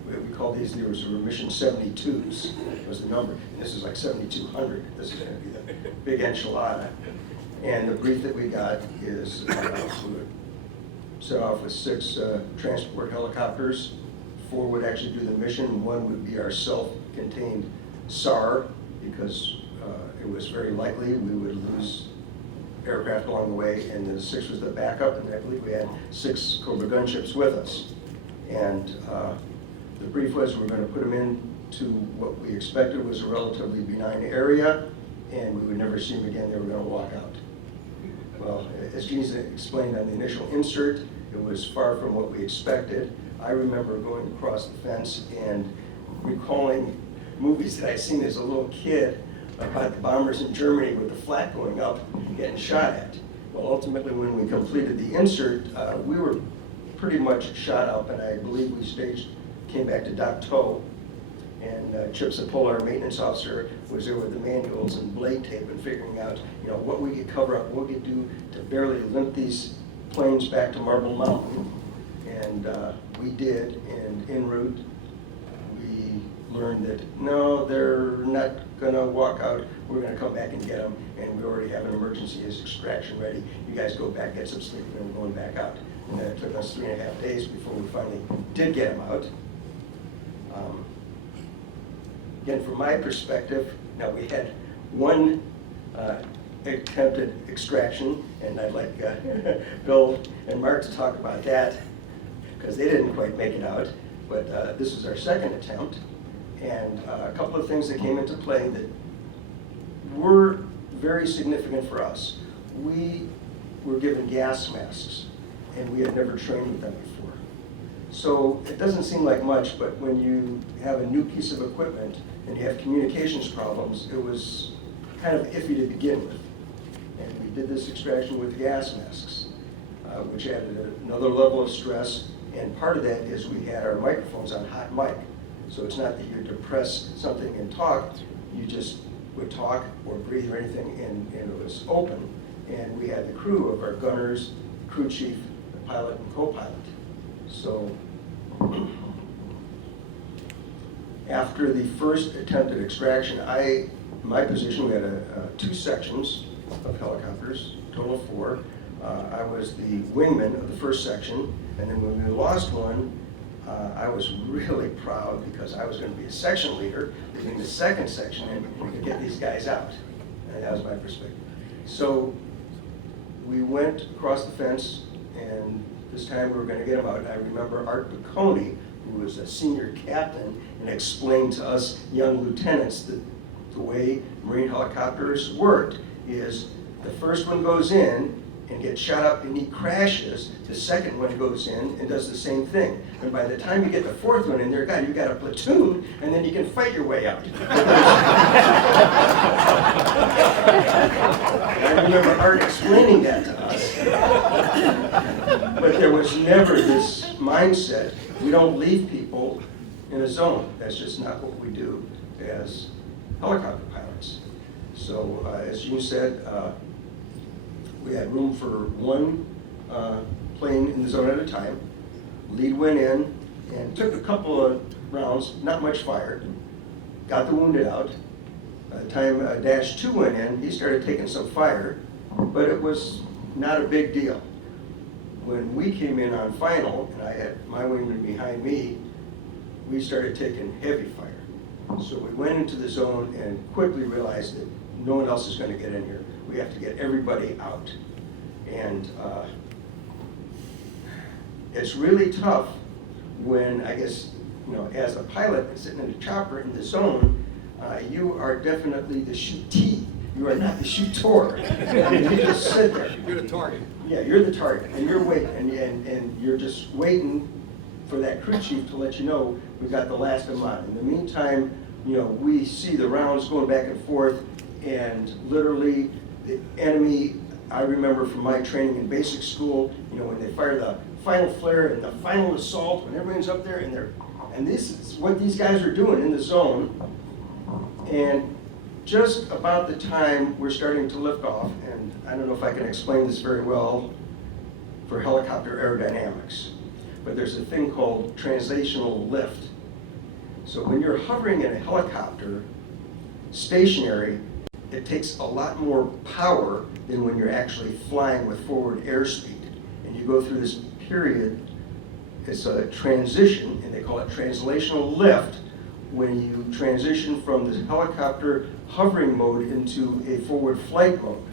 we call these, there was mission 72s was the number, and this is like 7,200. This is going to be the big enchilada. And the brief that we got is we would set off with 6 transport helicopters. 4 would actually do the mission. 1 would be our self-contained SAR, because it was very likely we would lose aircraft along the way, and the 6 was the backup, and I believe we had 6 Cobra gunships with us. And the brief was we're going to put them into what we expected was a relatively benign area, and we would never see them again. They were going to walk out. Well, as Gene's explained on the initial insert, it was far from what we expected. I remember going across the fence and recalling movies that I'd seen as a little kid about the bombers in Germany with the flak going up and getting shot at. Well, ultimately, when we completed the insert, we were pretty much shot up, and I believe we came back to Dock Toe, and Chip Sapola, our maintenance officer, was there with the manuals and blade tape and figuring out, what we could cover up, what we could do to barely limp these planes back to Marble Mountain. And we did, and en route, we learned that, no, they're not gonna walk out, we're gonna come back and get them, and we already have an emergency extraction ready. You guys go back, get some sleep, and we're going back out. And it took us 3.5 days before we finally did get them out. Again, from my perspective, now we had 1 attempted extraction, and I'd like Bill and Mark to talk about that, because they didn't quite make it out. But this is our 2nd attempt, and a couple of things that came into play that were very significant for us. We were given gas masks, and we had never trained with them before. So it doesn't seem like much, but when you have a new piece of equipment and you have communications problems, it was kind of iffy to begin with. And we did this extraction with gas masks, which added another level of stress. And part of that is we had our microphones on hot mic. So it's not that you depress something and talk, you just would talk or breathe or anything, and it was open. And we had the crew of our gunners, crew chief, the pilot, and co-pilot. So after the first attempted extraction, my position, we had 2 sections of helicopters, total of 4. I was the wingman of the first section, and then when we lost one, I was really proud because I was going to be a section leader leading the 2nd section, and we could get these guys out. And that was my perspective. So we went across the fence, and this time we were going to get them out. And I remember Art Bocconi, who was a senior captain, and explained to us young lieutenants that the way Marine helicopters worked is the first one goes in and gets shot up and he crashes, the 2nd one goes in and does the same thing. And by the time you get the 4th one in there, God, you got a platoon, and then you can fight your way out. I remember Art explaining that to us. But there was never this mindset, we don't leave people in a zone. That's just not what we do as helicopter pilots. So as you said, we had room for 1 plane in the zone at a time. Lead went in and took a couple of rounds, not much fired, got the wounded out. By the time Dash 2 went in, he started taking some fire, but it was not a big deal. When we came in on final, and I had my wingman behind me, we started taking heavy fire. So we went into the zone and quickly realized that no one else is going to get in here. We have to get everybody out. And it's really tough when, I guess, as a pilot sitting in a chopper in the zone, you are definitely the shootee. You are not the shooter. You just sit there. You're the target. Yeah, you're the target, and you're waiting, and you're just waiting for that crew chief to let you know we've got the last of them on. In the meantime, we see the rounds going back and forth, and literally the enemy I remember from my training in basic school, you know, when they fire the final flare and the final assault, when everyone's up there and this is what these guys are doing in the zone. And just about the time we're starting to lift off, and I don't know if I can explain this very well for helicopter aerodynamics, but there's a thing called translational lift. So when you're hovering in a helicopter, stationary, it takes a lot more power than when you're actually flying with forward airspeed. And you go through this period, it's a transition, and they call it translational lift, when you transition from the helicopter hovering mode into a forward flight mode.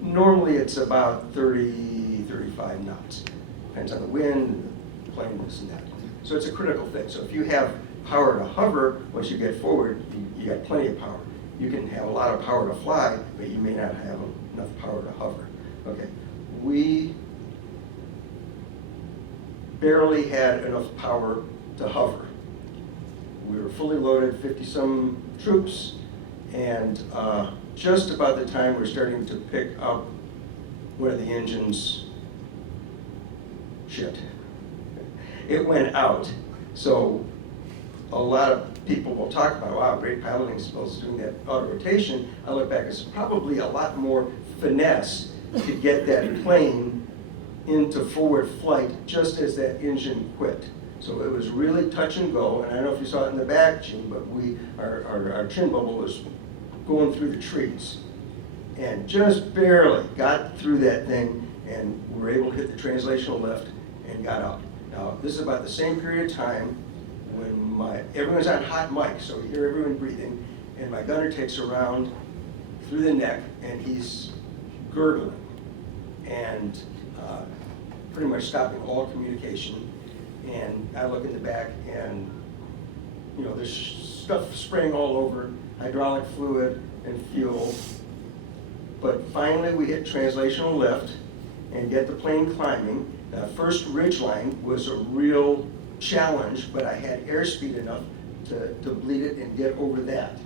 Normally it's about 30, 35 knots. Depends on the wind, the plane, this and that. So it's a critical thing. So if you have power to hover, once you get forward, you got plenty of power. You can have a lot of power to fly, but you may not have enough power to hover. Okay, we barely had enough power to hover. We were fully loaded, 50-some troops, and just about the time we're starting to pick up one of the engines, shit, it went out. So a lot of people will talk about, wow, great piloting skills doing that auto rotation. I look back, it's probably a lot more finesse to get that plane into forward flight just as that engine quit. So it was really touch and go, and I don't know if you saw it in the back, Gene, but our chin bubble was going through the trees. And just barely got through that thing, and we were able to hit the translational lift and got out. Now, this is about the same period of time when everyone's on hot mic, so you hear everyone breathing, and my gunner takes a round through the neck, and he's gurgling, and pretty much stopping all communication. And I look in the back, and you know, there's stuff spraying all over, hydraulic fluid and fuel. But finally, we hit translational lift and get the plane climbing. The first ridge line was a real challenge, but I had airspeed enough to bleed it and get over that.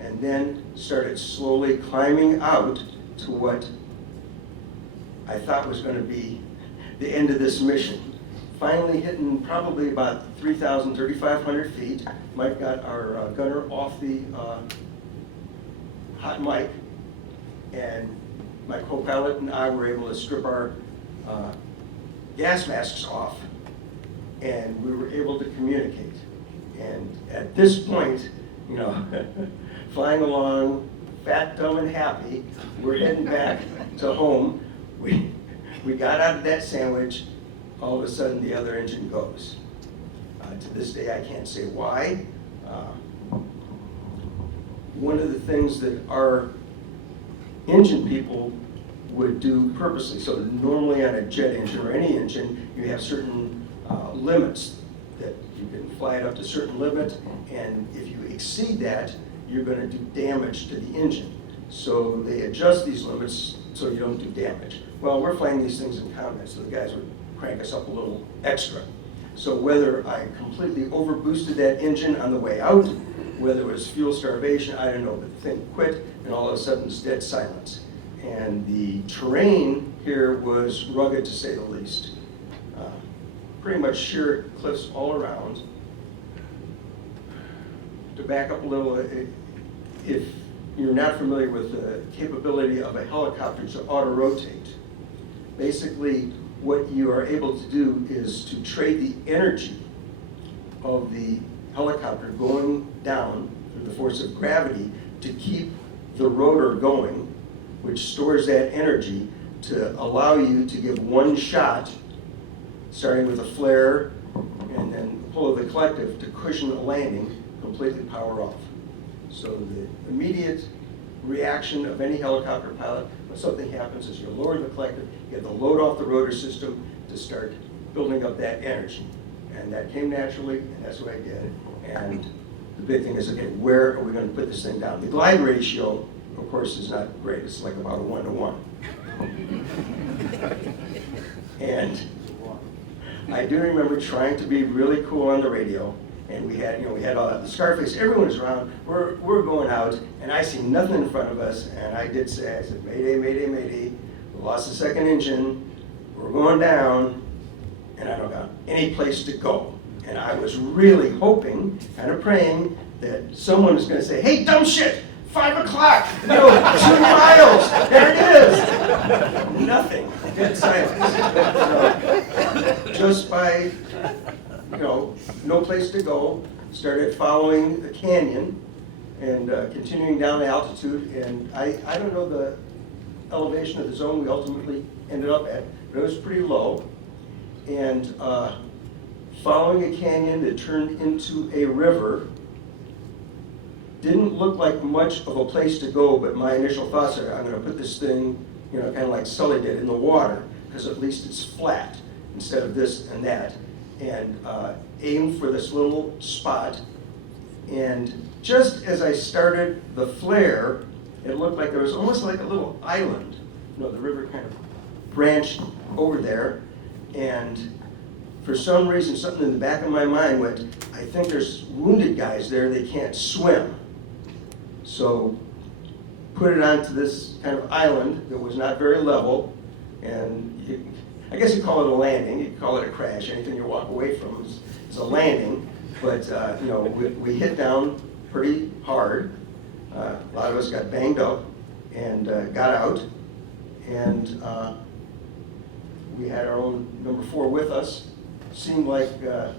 And then started slowly climbing out to what I thought was going to be the end of this mission. Finally hitting probably about 3,000, 3,500 feet. Mike got our gunner off the hot mic, and my co-pilot and I were able to strip our gas masks off, and we were able to communicate. And at this point, you know, flying along, fat, dumb, and happy, we're heading back to home. We got out of that sandwich. All of a sudden, the other engine goes. To this day, I can't say why. One of the things that our engine people would do purposely, so normally on a jet engine or any engine, you have certain limits that you can fly it up to a certain limit, and if you exceed that, you're going to do damage to the engine. So they adjust these limits so you don't do damage. Well, we're flying these things in combat, so the guys would crank us up a little extra. So whether I completely overboosted that engine on the way out, whether it was fuel starvation, I don't know, but the thing quit, and all of a sudden it's dead silence. And the terrain here was rugged, to say the least. Pretty much sheer cliffs all around. To back up a little, if you're not familiar with the capability of a helicopter to auto-rotate, basically what you are able to do is to trade the energy of the helicopter going down through the force of gravity to keep the rotor going, which stores that energy to allow you to give one shot, starting with a flare and then pull of the collective to cushion the landing, completely power off. So the immediate reaction of any helicopter pilot when something happens is you lower the collective, you have to load off the rotor system to start building up that energy. And that came naturally, and that's what I did. And the big thing is, okay, where are we going to put this thing down? The glide ratio, of course, is not great. It's like about a 1-to-1. And I do remember trying to be really cool on the radio And we had all that. The Scarface, everyone was around. We're going out, and I see nothing in front of us. And I said, Mayday, Mayday, Mayday. We lost the second engine. We're going down, and I don't got any place to go. And I was really hoping, kind of praying, that someone was going to say, hey, dumb shit, 5 o'clock, 2 miles, there it is. Nothing, dead silence. So, just by, no place to go, started following the canyon and continuing down the altitude. And I don't know the elevation of the zone we ultimately ended up at, but it was pretty low. And following a canyon that turned into a river, didn't look like much of a place to go, but my initial thoughts are, I'm going to put this thing, kind of like Sully did, in the water, because at least it's flat instead of this and that. And aim for this little spot. And just as I started the flare, it looked like there was almost like a little island. The river kind of branched over there. And for some reason, something in the back of my mind went, I think there's wounded guys there, they can't swim. So put it onto this kind of island that was not very level, and I guess you call it a landing, you call it a crash, anything you walk away from is a landing, but we hit down pretty hard. A lot of us got banged up and got out, and we had our own number 4 with us. Seemed like a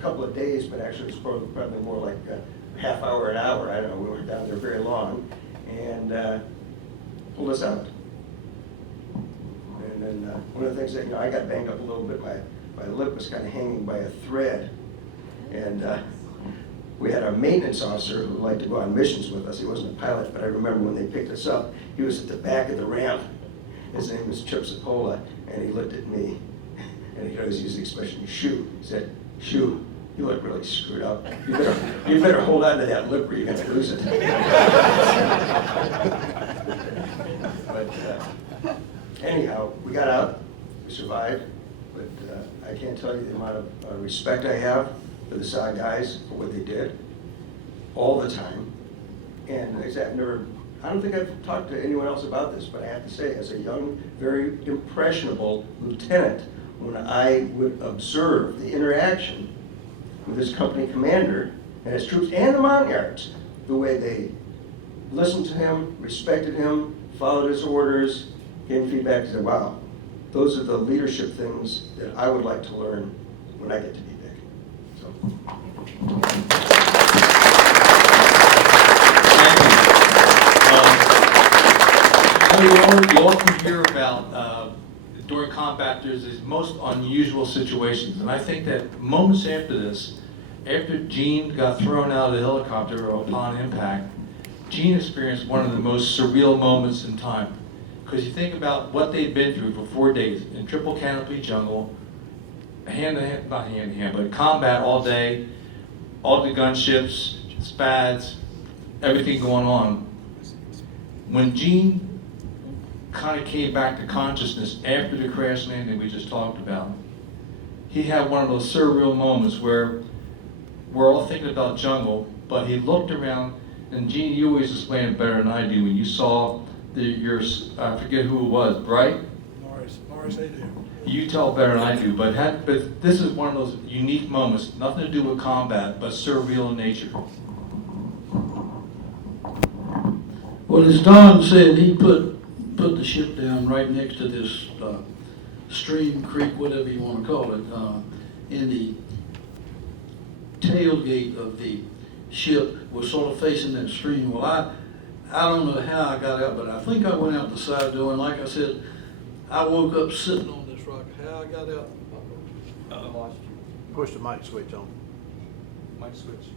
couple of days, but actually it was probably more like a half hour, an hour. I don't know, we weren't down there very long, and pulled us out. And then one of the things that, I got banged up a little bit, my lip was kind of hanging by a thread. And we had our maintenance officer who liked to go on missions with us. He wasn't a pilot, but I remember when they picked us up, he was at the back of the ramp. His name was Chip Cipolla, and he looked at me, and he always used the expression, shoo. He said, shoo, you look really screwed up. You better hold on to that lip or you're going to lose it. But anyhow, we got out, we survived, but I can't tell you the amount of respect I have for the SOG guys for what they did all the time. And like I said, I don't think I've talked to anyone else about this, but I have to say, as a young, very impressionable lieutenant, when I would observe the interaction with his company commander and his troops and the Mountangards, the way they listened to him, respected him, followed his orders, gave him feedback, and said, wow, those are the leadership things that I would like to learn when I get to be big. You often hear about during combat there's these most unusual situations, and I think that moments after this, after Gene got thrown out of the helicopter upon impact, Gene experienced one of the most surreal moments in time. Because you think about what they'd been through for 4 days in triple canopy jungle, hand-to-hand, not hand-to-hand, but combat all day, all the gunships, SPADs, everything going on. When Gene kind of came back to consciousness after the crash landing we just talked about, he had one of those surreal moments where we're all thinking about jungle, but he looked around, and Gene, you always explain it better than I do, when you saw I forget who it was, Bright? Morris, they do. You tell better than I do, but this is one of those unique moments, nothing to do with combat, but surreal in nature. Well, as Don said, he put the ship down right next to this stream, creek, whatever you want to call it, in the tailgate of the ship was sort of facing that stream. Well, I don't know how I got out, but I think I went out the side door, and like I said, I woke up sitting on this rock. How I got out? Push the mic switch on. Mic switch.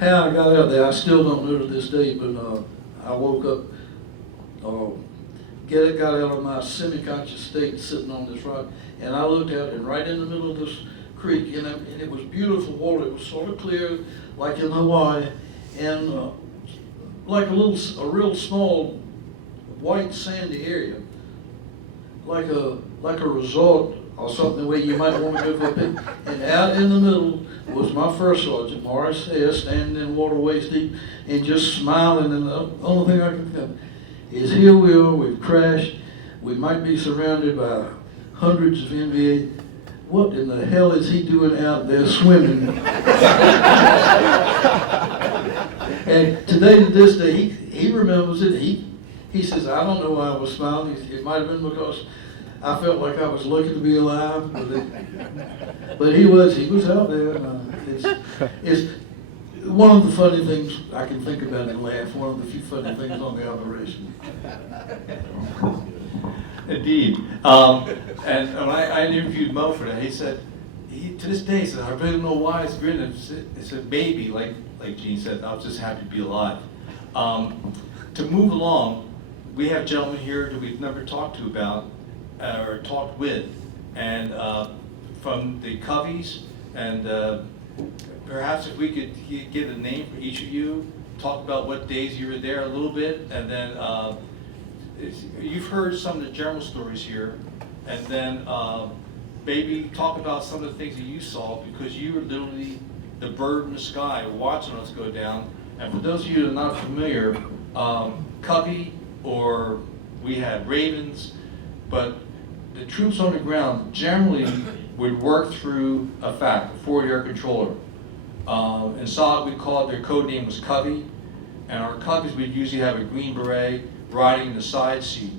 How I got out there, I still don't know to this day, but I woke up, got out of my semi-conscious state sitting on this rock, and I looked out, and right in the middle of this creek, and it was beautiful water. It was sort of clear, like in Hawaii, and like a real small white sandy area. like a resort or something where you might want to go for a picnic. And out in the middle was my first sergeant, Morris Hare, standing in water waist deep and just smiling. And the only thing I can think of is here we are, we've crashed. We might be surrounded by hundreds of NBA. What in the hell is he doing out there swimming? And today, to this day, he remembers it. He says, I don't know why I was smiling. It might have been because I felt like I was lucky to be alive. But he was out there. It's one of the funny things I can think about and laugh. One of the few funny things on the operation. Indeed. And when I interviewed Mo for that, he said, to this day, he said, I really don't know why it's grinning. It's a baby, like Gene said, I was just happy to be alive. To move along, we have gentlemen here that we've never talked to about or talked with, and from the Coveys, and perhaps if we could get a name for each of you, talk about what days you were there a little bit, and then you've heard some of the general stories here, and then maybe talk about some of the things that you saw, because you were literally the bird in the sky watching us go down. And for those of you that are not familiar, Covey, or we had Ravens, but the troops on the ground generally would work through a FAC, a forward air controller. In SOG, we call it, their code name was Covey, and our Coveys would usually have a green beret riding in the side seat.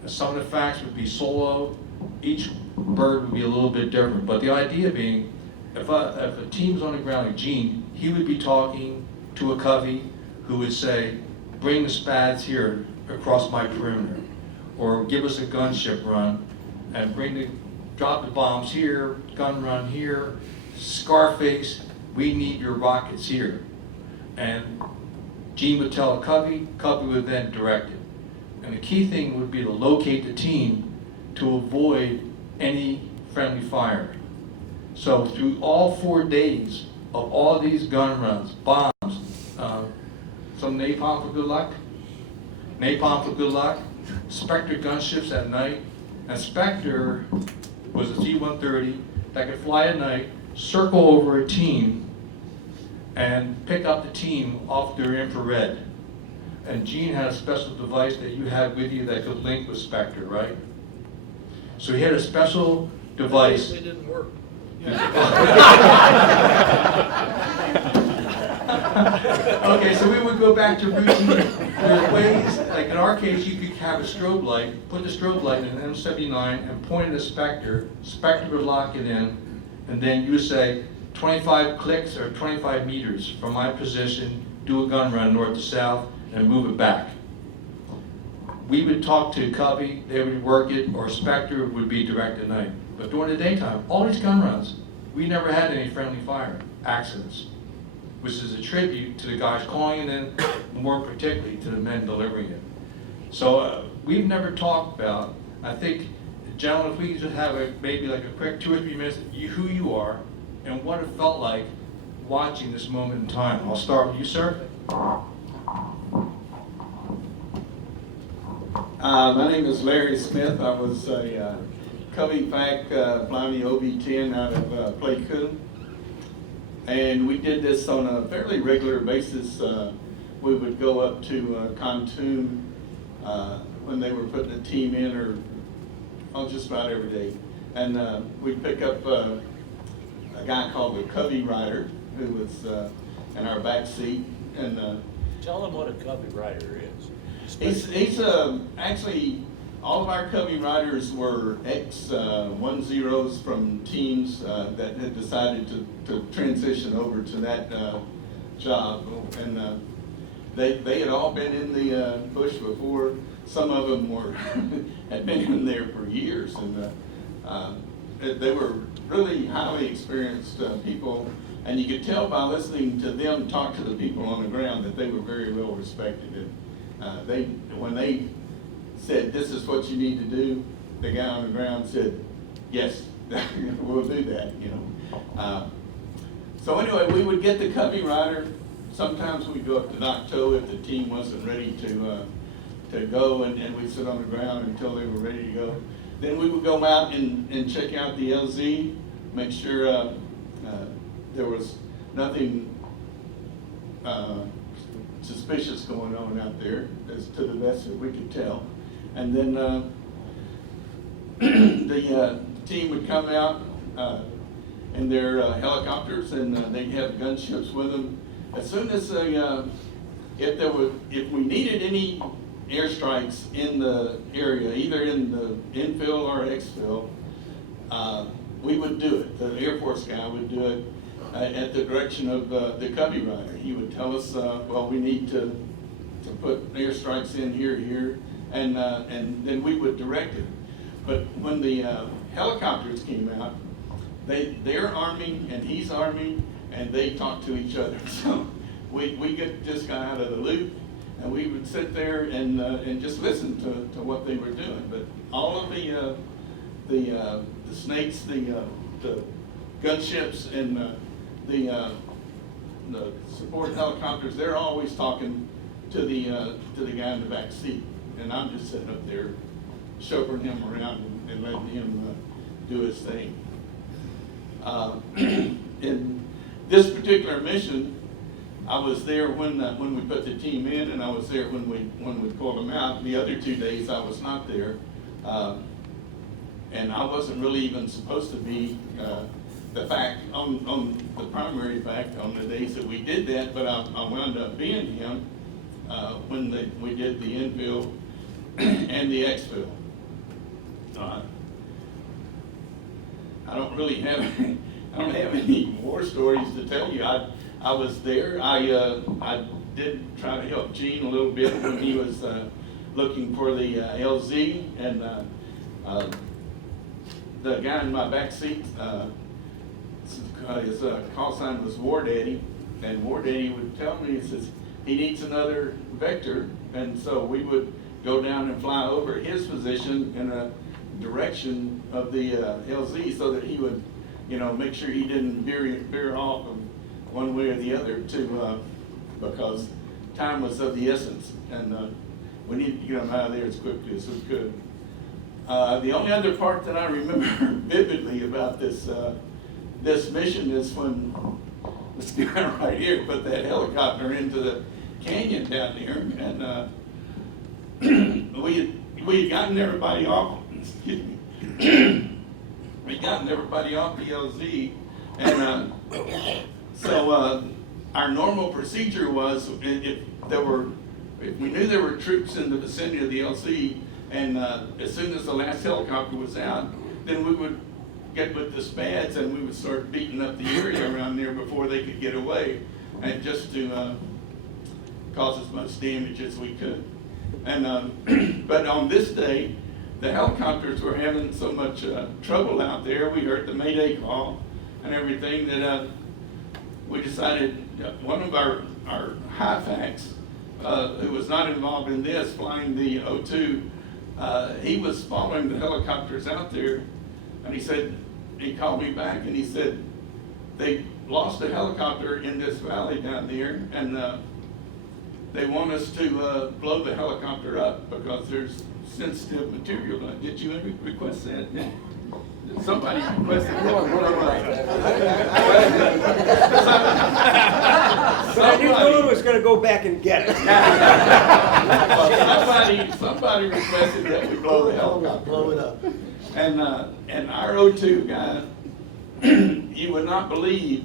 And some of the FACs would be solo. Each bird would be a little bit different, but the idea being, if a team's on the ground like Gene, he would be talking to a Covey who would say, bring the SPADs here across my perimeter, or give us a gunship run, and drop the bombs here, gun run here, Scarface, we need your rockets here. And Gene would tell a Covey would then direct it. And the key thing would be to locate the team to avoid any friendly fire. So through all 4 days of all these gun runs, bombs, some napalm for good luck, Spectre gunships at night, and Spectre was a C-130 that could fly at night, circle over a team, and pick up the team off their infrared. And Gene had a special device that you had with you that could link with Spectre, right? So he had a special device. It didn't work. Okay, so we would go back to routine. There's ways, like in our case, you could have a strobe light, put the strobe light in an M79 and point it at Spectre. Spectre would lock it in, and then you would say 25 clicks or 25 meters from my position, do a gun run north to south, and move it back. We would talk to Covey, they would work it, or Spectre would be direct at night. But during the daytime, all these gun runs, we never had any friendly fire accidents, which is a tribute to the guys calling it in, more particularly to the men delivering it. So we've never talked about, I think, gentlemen, if we could just have maybe like a quick 2 or 3 minutes, who you are and what it felt like watching this moment in time. I'll start with you, sir. My name is Larry Smith. I was a Covey FAC flying the OB-10 out of Playcoon. And we did this on a fairly regular basis. We would go up to Khartoum when they were putting a team in, or just about every day. And we'd pick up a guy called the Covey Rider, who was in our back seat. And Tell them what a Covey Rider is. he's actually, all of our Covey Riders were ex-10s from teams that had decided to transition over to that job. And they had all been in the bush before. Some of them had been in there for years, and they were really highly experienced people. And you could tell by listening to them talk to the people on the ground that they were very well respected. And when they said, "This is what you need to do," the guy on the ground said, "Yes, we'll do that." So anyway, we would get the Covey Rider. Sometimes we'd go up to Nakto if the team wasn't ready to go, and we'd sit on the ground until they were ready to go. Then we would go out and check out the LZ, make sure there was nothing suspicious going on out there, as to the best that we could tell. And then the team would come out in their helicopters, and they'd have gunships with them. As soon as they, if we needed any airstrikes in the area, either in the infill or exfil, we would do it. The Air Force guy would do it at the direction of the Cubby Rider. He would tell us, well, we need to put airstrikes in here, and then we would direct it. But when the helicopters came out, they're arming and he's arming, and they talk to each other. So we get this guy out of the loop, and we would sit there and just listen to what they were doing. But all of the snakes, the gunships, and the support helicopters, they're always talking to the guy in the back seat, and I'm just sitting up there chauffeuring him around and letting him do his thing. In this particular mission, I was there when we put the team in, and I was there when we pulled them out. The other 2 days I was not there, and I wasn't really even supposed to be the fact on the primary fact on the days that we did that, but I wound up being him when we did the infill and the exfil. I don't really have any war stories to tell you. I was there. I did try to help Gene a little bit when he was looking for the LZ, and the guy in my back seat, his call sign was War Daddy, and War Daddy would tell me, he says, he needs another vector, and so we would go down and fly over his position in a direction of the LZ, so that he would, make sure he didn't veer off of one way or the other, because time was of the essence, and we needed to get him out of there as quickly as we could. The only other part that I remember vividly about this mission is when this guy right here put that helicopter into the canyon down there, and we had gotten everybody off. Excuse me. We'd gotten everybody off the LZ, and so our normal procedure was if we knew there were troops in the vicinity of the LZ, and as soon as the last helicopter was out, then we would get with the SPADs and we would start beating up the area around there before they could get away, and just to cause as much damage as we could. And but on this day, the helicopters were having so much trouble out there. We heard the Mayday call and everything that we decided one of our high-fax, who was not involved in this, flying the O2, he was following the helicopters out there, and he called me back and he said, they lost a helicopter in this valley down there, and they want us to blow the helicopter up because there's sensitive material on it. Did you ever request that? Somebody requested that. I knew no one was gonna go back and get it. Somebody requested that we blow the helicopter. Blow it up. And our O2 guy, you would not believe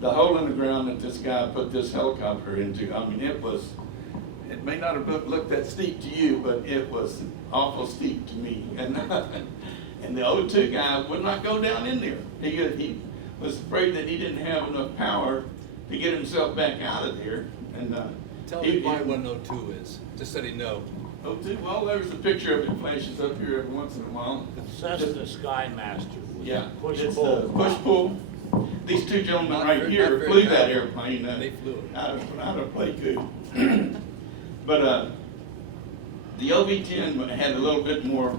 the hole in the ground that this guy put this helicopter into. I mean, it may not have looked that steep to you, but it was awful steep to me. And the O2 guy would not go down in there. He was afraid that he didn't have enough power to get himself back out of there. And Tell me why what an O2 is, just so they know. O2, well, there's a picture of it flashes up here every once in a while. Cessna Skymaster. Yeah, Push it's pull. the push pull. These two gentlemen Not right very- here not very flew bad. that airplane They flew it. out of Playcoon. But the OV-10 had a little bit more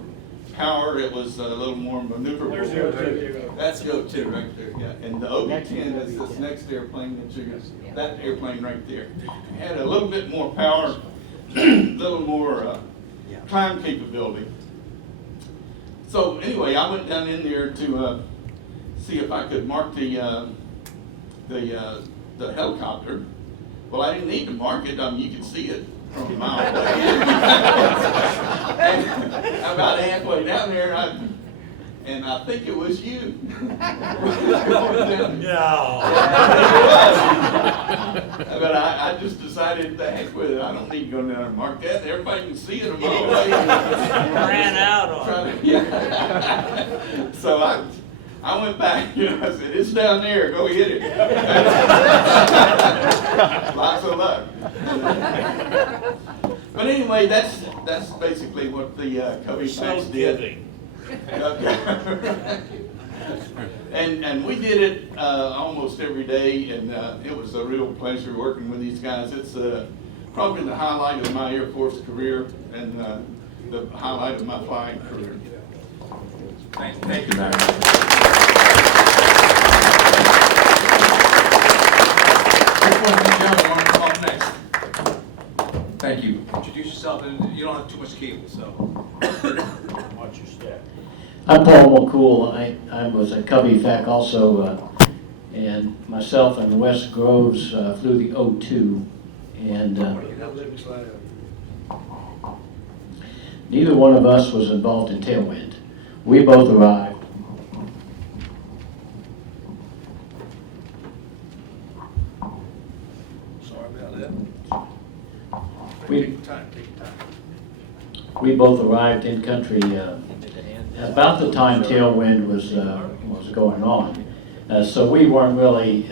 power. It was a little more maneuverable. That's the O2 right there, yeah. And the OV-10 is this next airplane that airplane right there. Had a little bit more power, a little more climb capability. So anyway, I went down in there to see if I could mark the helicopter. Well, I didn't need to mark it. I mean, you could see it from a mile away. And about halfway down there, and I think it was you. No. But I just decided to heck with it. I don't need to go down there and mark that. Everybody can see it a mile away. Ran out on it. Yeah. So I went back, I said, it's down there, go hit it. Lots of luck. But anyway, that's basically what the Cubby So Facts did. giving. And we did it almost every day, and it was a real pleasure working with these guys. It's probably the highlight of my Air Force career and the highlight of my flying career. Thank you, Matt. Which one of you gentlemen want to come up next? Thank you. Introduce yourself, and you don't have too much cable, so. Watch your step. I'm Paul McCool. I was a Cubby Fac also, and myself and Wes Groves flew the O2, and neither one of us was involved in Tailwind. We both arrived. Sorry about that. We- Take your time, take your time. We both arrived in country about the time Tailwind was going on. So we weren't really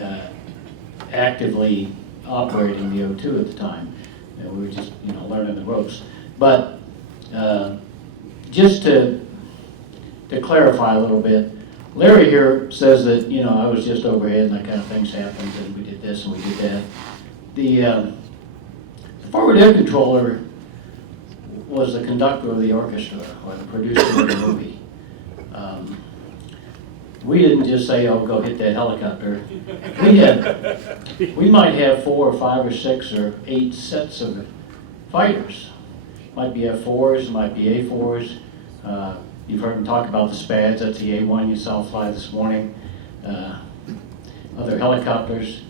actively operating the O2 at the time. We were just, learning the ropes. But just to clarify a little bit, Larry here says that, I was just overhead and that kind of things happened and we did this and we did that. The forward air controller was the conductor of the orchestra or the producer of the movie. We didn't just say, oh, go hit that helicopter. We might have 4 or 5 or 6 or 8 sets of fighters. Might be F4s, might be A4s. You've heard them talk about the SPADs, that's the A1 you saw fly this morning. Other helicopters.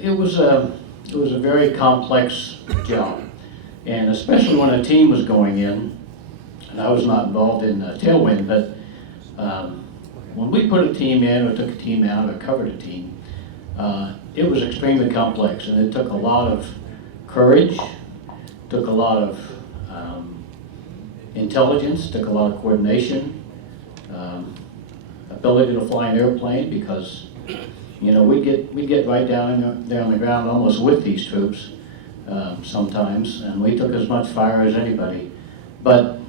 It was a very complex job. And especially when a team was going in, and I was not involved in Tailwind, but when we put a team in or took a team out or covered a team, it was extremely complex and it took a lot of courage, took a lot of intelligence, took a lot of coordination, ability to fly an airplane because, we get right down there on the ground almost with these troops sometimes, and we took as much fire as anybody. But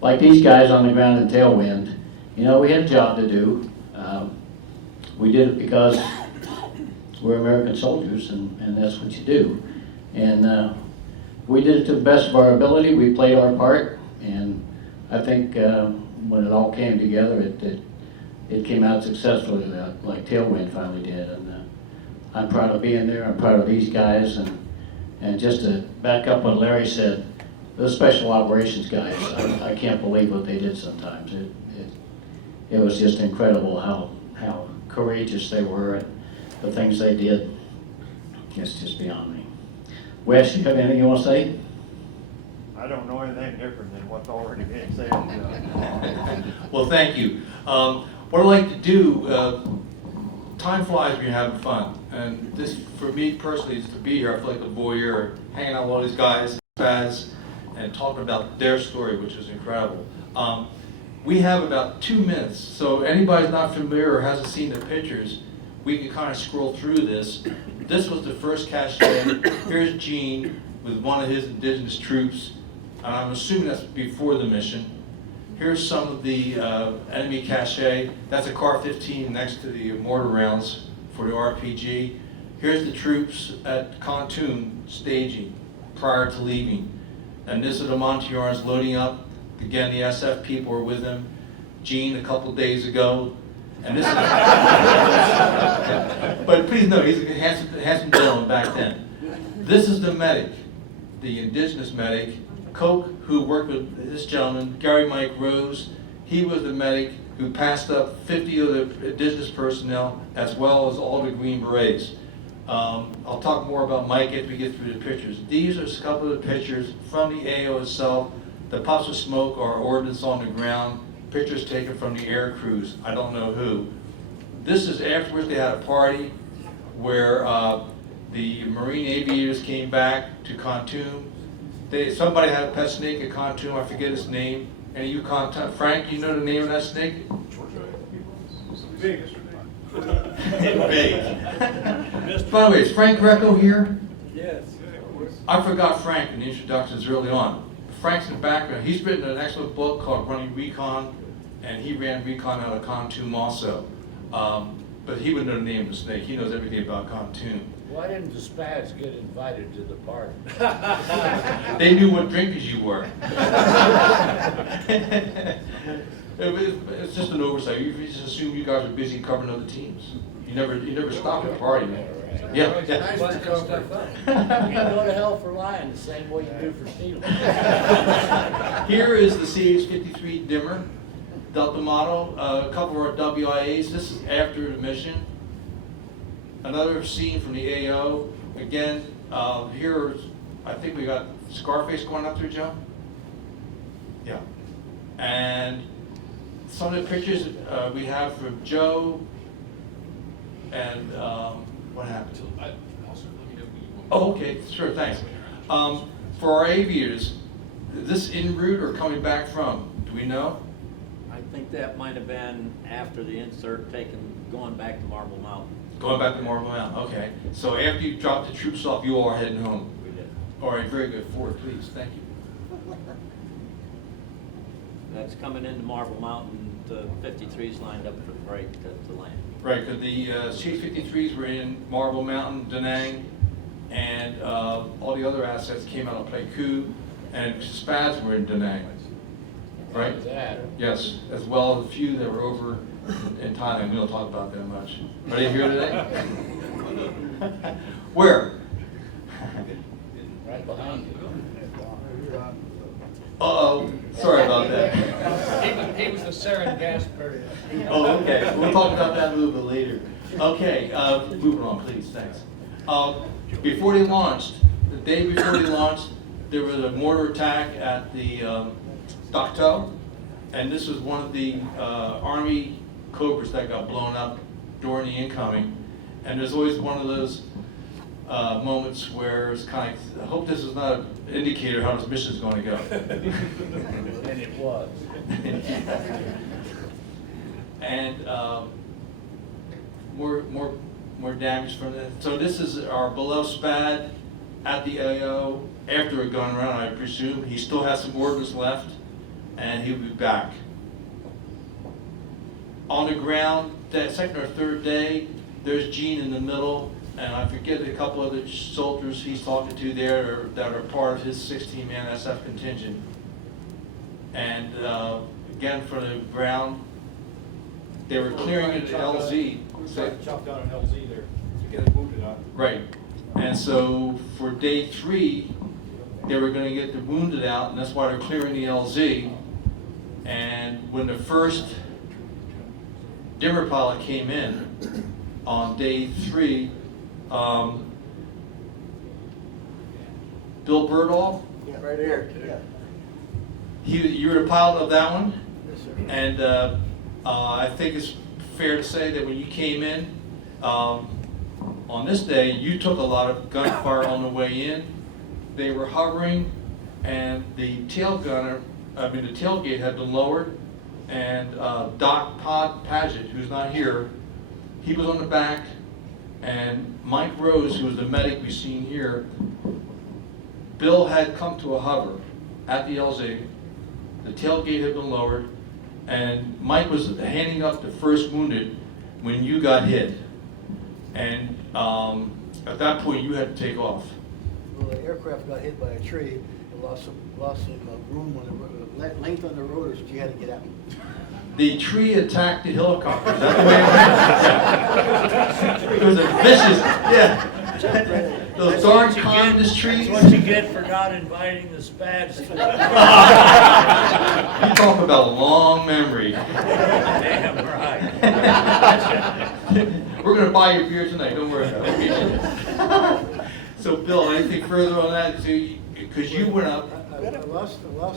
like these guys on the ground in Tailwind, we had a job to do. We did it because we're American soldiers, and that's what you do. And we did it to the best of our ability. We played our part, and I think when it all came together, it came out successfully, like Tailwind finally did. And I'm proud of being there. I'm proud of these guys, and just to back up what Larry said, those special operations guys, I can't believe what they did sometimes. It was just incredible how courageous they were and the things they did. It's just beyond me. Wes, you have anything you want to say? I don't know anything different than what's already been said. Well, thank you. What I'd like to do, time flies when you're having fun. And this, for me personally, is to be here. I feel like a voyeur, hanging out with all these guys, and talking about their story, which is incredible. We have about 2 minutes, so anybody's not familiar or hasn't seen the pictures, we can kind of scroll through this. This was the first cache. Here's Gene with one of his indigenous troops, and I'm assuming that's before the mission. Here's some of the enemy cache. That's a Car 15 next to the mortar rounds for the RPG. Here's the troops at Khartoum staging prior to leaving. And this is the Montagnards loading up. Again, the SF people were with him. Gene a couple days ago. And this is, but please know, he's a handsome gentleman back then. This is the medic, the indigenous medic, Coke, who worked with this gentleman, Gary Mike Rose. He was the medic who passed up 50 of the indigenous personnel as well as all the Green Berets. I'll talk more about Mike as we get through the pictures. These are a couple of the pictures from the AO itself. The puffs of smoke are ordnance on the ground. Pictures taken from the air crews. I don't know who. This is afterwards. They had a party where the Marine aviators came back to Khartoum. Somebody had a pet snake at Khartoum. I forget his name. And you contact Frank. You know the name of that snake? Big. By the way, is Frank Greco here? Yes. I forgot Frank in the introductions early on. Frank's in the background. He's written an excellent book called Running Recon, and he ran recon out of Khartoum also. But he would know the name of the snake. He knows everything about Khartoum. Why didn't the Spads get invited to the party? They knew what drinkers you were. It's just an oversight. You just assume you guys are busy covering other teams. You never stop at the party, man. Yeah. Nice to cover stuff up. You go to hell for lying the same way you do for stealing. Here is the CH-53 dimmer, Delta model, a couple of our WIAs. This is after the mission. Another scene from the AO. Again, here, I think we got Scarface going up there, Joe? Yeah. And some of the pictures we have from Joe and what happened? Oh, okay, sure, thanks. For our aviators, is this en route or coming back from? Do we know? I think that might have been after the insert going back to Marble Mountain. Going back to Marble Mountain, okay. So after you drop the troops off, you all are heading home? We did. All right, very good. Forward, please, thank you. That's coming into Marble Mountain. The 53's lined up for the break to land. Right, because the CH-53s were in Marble Mountain, Da Nang, and all the other assets came out of Pleiku, and SPADs were in Da Nang. Right? That. Yes, as well as a few that were over in Thailand. We don't talk about that much. Are they here today? Where? Right behind you. Uh-oh, sorry about that. He was the sarin gas period. Oh, okay, we'll talk about that a little bit later. Okay, moving on, please, thanks. Before they launched, the day before they launched, there was a mortar attack at the Dak To, and this was one of the Army Cobras that got blown up during the incoming. And there's always one of those moments where it's kind of, I hope this is not an indicator how this mission is going to go. And it was. And more damage from that. So this is our below SPAD at the AO after a gun run, I presume. He still has some ordnance left, and he'll be back. On the ground, that second or third day, there's Gene in the middle, and I forget a couple other soldiers he's talking to there that are part of his 16-man SF contingent. And again, from the ground, they were clearing it at LZ. Chopped down an LZ there to get it wounded out. Right. And so for day 3, they were going to get the wounded out, and that's why they're clearing the LZ. And when the first dimmer pilot came in on day 3, Bill Birdall, Right here, yeah. you were the pilot of that one, Yes, sir. and I think it's fair to say that when you came in on this day, you took a lot of gunfire on the way in. They were hovering, and the tailgate had been lowered, and Doc Paget, who's not here, he was on the back, and Mike Rose, who was the medic we've seen here, Bill had come to a hover at the LZ. The tailgate had been lowered, and Mike was handing up the first wounded when you got hit. And at that point, you had to take off. Well, the aircraft got hit by a tree and lost some room on the length on the rotors, but you had to get out. The tree attacked the helicopter. Is that the way it went? It was a vicious, yeah. those darn communist trees. That's what you get for not inviting the Spads to the. You talk about a long memory. Damn right. We're gonna buy your beer tonight, don't worry about it. So Bill, anything further on that? Because you went up. I lost. Come on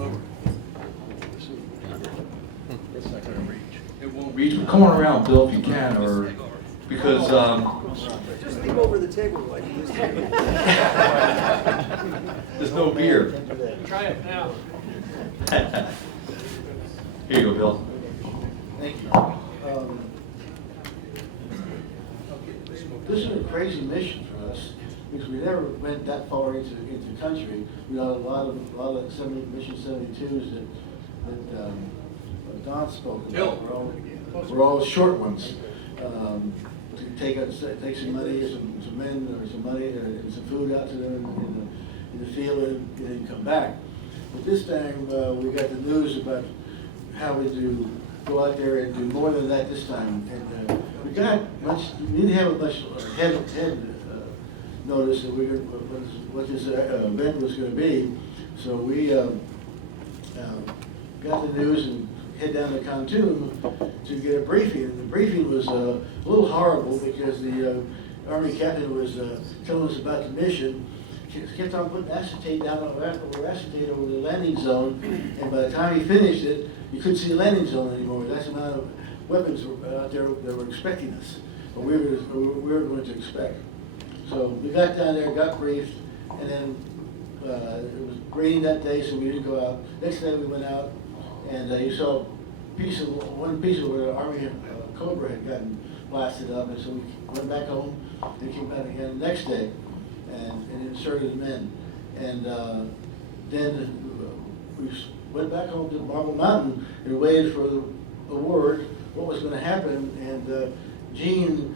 over. It's not gonna reach. It won't reach, but come on around, Bill, if you can, or, because, Just leave over the table like you used to. there's no beer. Try it now. Here you go, Bill. Thank you. This is a crazy mission for us because we never went that far into the country. We had a lot of mission 72s that Don spoke about. We're all short ones. To take some money, some men, or some money, and some food out to them in the field, and then come back. But this time we got the news about how we do go out there and do more than that this time. And we didn't have much head notice that what this event was going to be. So we got the news and head down to Khartoum to get a briefing. And the briefing was a little horrible because the Army captain was telling us about the mission. He kept on putting acetate down acetate over the landing zone, and by the time he finished it, you couldn't see the landing zone anymore. That's the amount of weapons out there that were expecting us, or we were going to expect. So we got down there, got briefed, and then it was raining that day, so we didn't go out. Next day we went out, and you saw one piece of where the Army Cobra had gotten blasted up, and so we went back home and came back again the next day and inserted them in. And then we went back home to Marble Mountain and waited for the word, what was going to happen. And Gene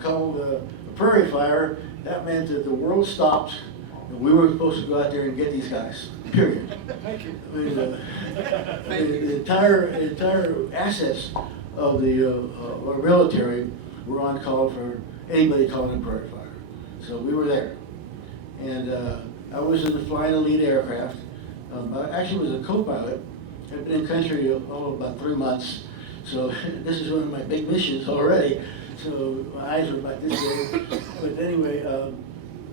called a prairie fire. That meant that the world stopped, and we were supposed to go out there and get these guys, period. Thank you. I mean, the entire assets of our military were on call for anybody calling a prairie fire. So we were there. And I was in the flying elite aircraft. I actually was a co-pilot. I've been in country about 3 months. So this is one of my big missions already. So my eyes were about this big. But anyway, I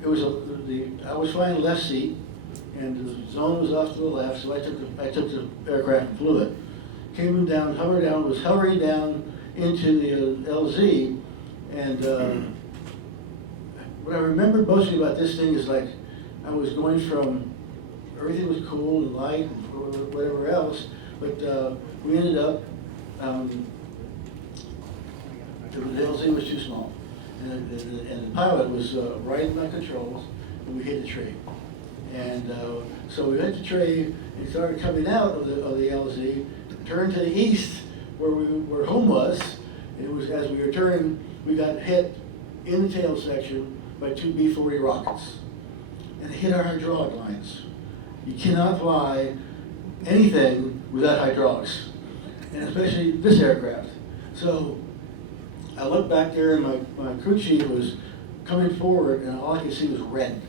was flying the left seat, and the zone was off to the left, so I took the aircraft and flew it. Came down, was hovering down into the LZ, and what I remember mostly about this thing is like I was going from, everything was cool and light and whatever else, but we ended up, the LZ was too small, and the pilot was right in my controls, and we hit the tree. And so we hit the tree and started coming out of the LZ, turned to the east where home was. It was as we were turning, we got hit in the tail section by 2 B-40 rockets, and it hit our hydraulic lines. You cannot fly anything without hydraulics, and especially this aircraft. So I looked back there, and my crew chief was coming forward, and all I could see was red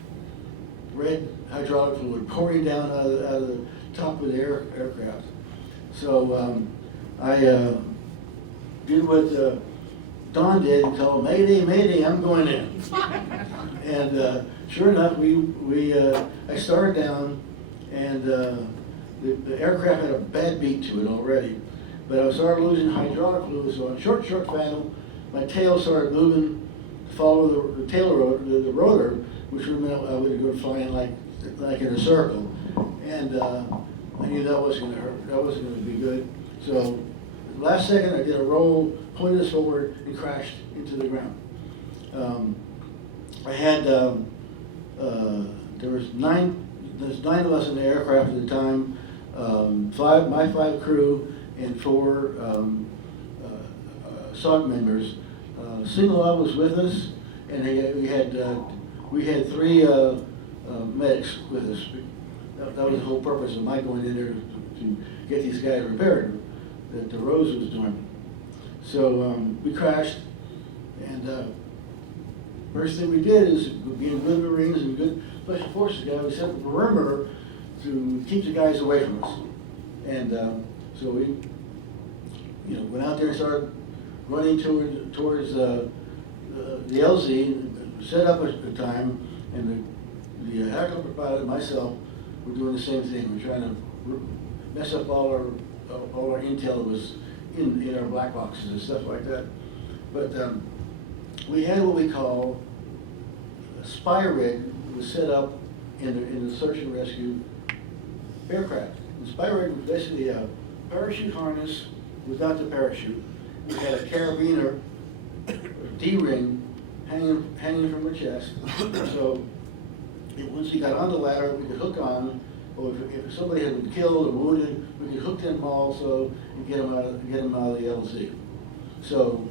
hydraulic fluid pouring down out of the top of the aircraft. So I did what Don did and called, "Mayday, Mayday, I'm going in." And sure enough, I started down, and the aircraft had a bad beat to it already. But I started losing hydraulic fluid, so on short final, my tail started moving to follow the tail rotor, the rotor, which would mean I would go flying like in a circle. And I knew that wasn't going to hurt. That wasn't going to be good. So last second, I did a roll, pointed us forward, and crashed into the ground. I had there's 9 of us in the aircraft at the time. My 5 crew and 4 SOG members. Singalov was with us, and we had 3 medics with us. That was the whole purpose of my going in there to get these guys repaired that the Rose was doing. So we crashed, And first thing we did is, being good Marines and good Special Forces guys, we set up a perimeter to keep the guys away from us. And so we, went out there and started running towards the LZ, set up a time, and the helicopter pilot and myself were doing the same thing. We're trying to mess up all our intel that was in our black boxes and stuff like that. But we had what we call a spy rig that was set up in the search and rescue aircraft. The spy rig was basically a parachute harness without the parachute. We had a carabiner, D-ring, hanging from her chest. So once you got on the ladder, we could hook on, or if somebody had been killed or wounded, we could hook them also and get them out of the LZ. So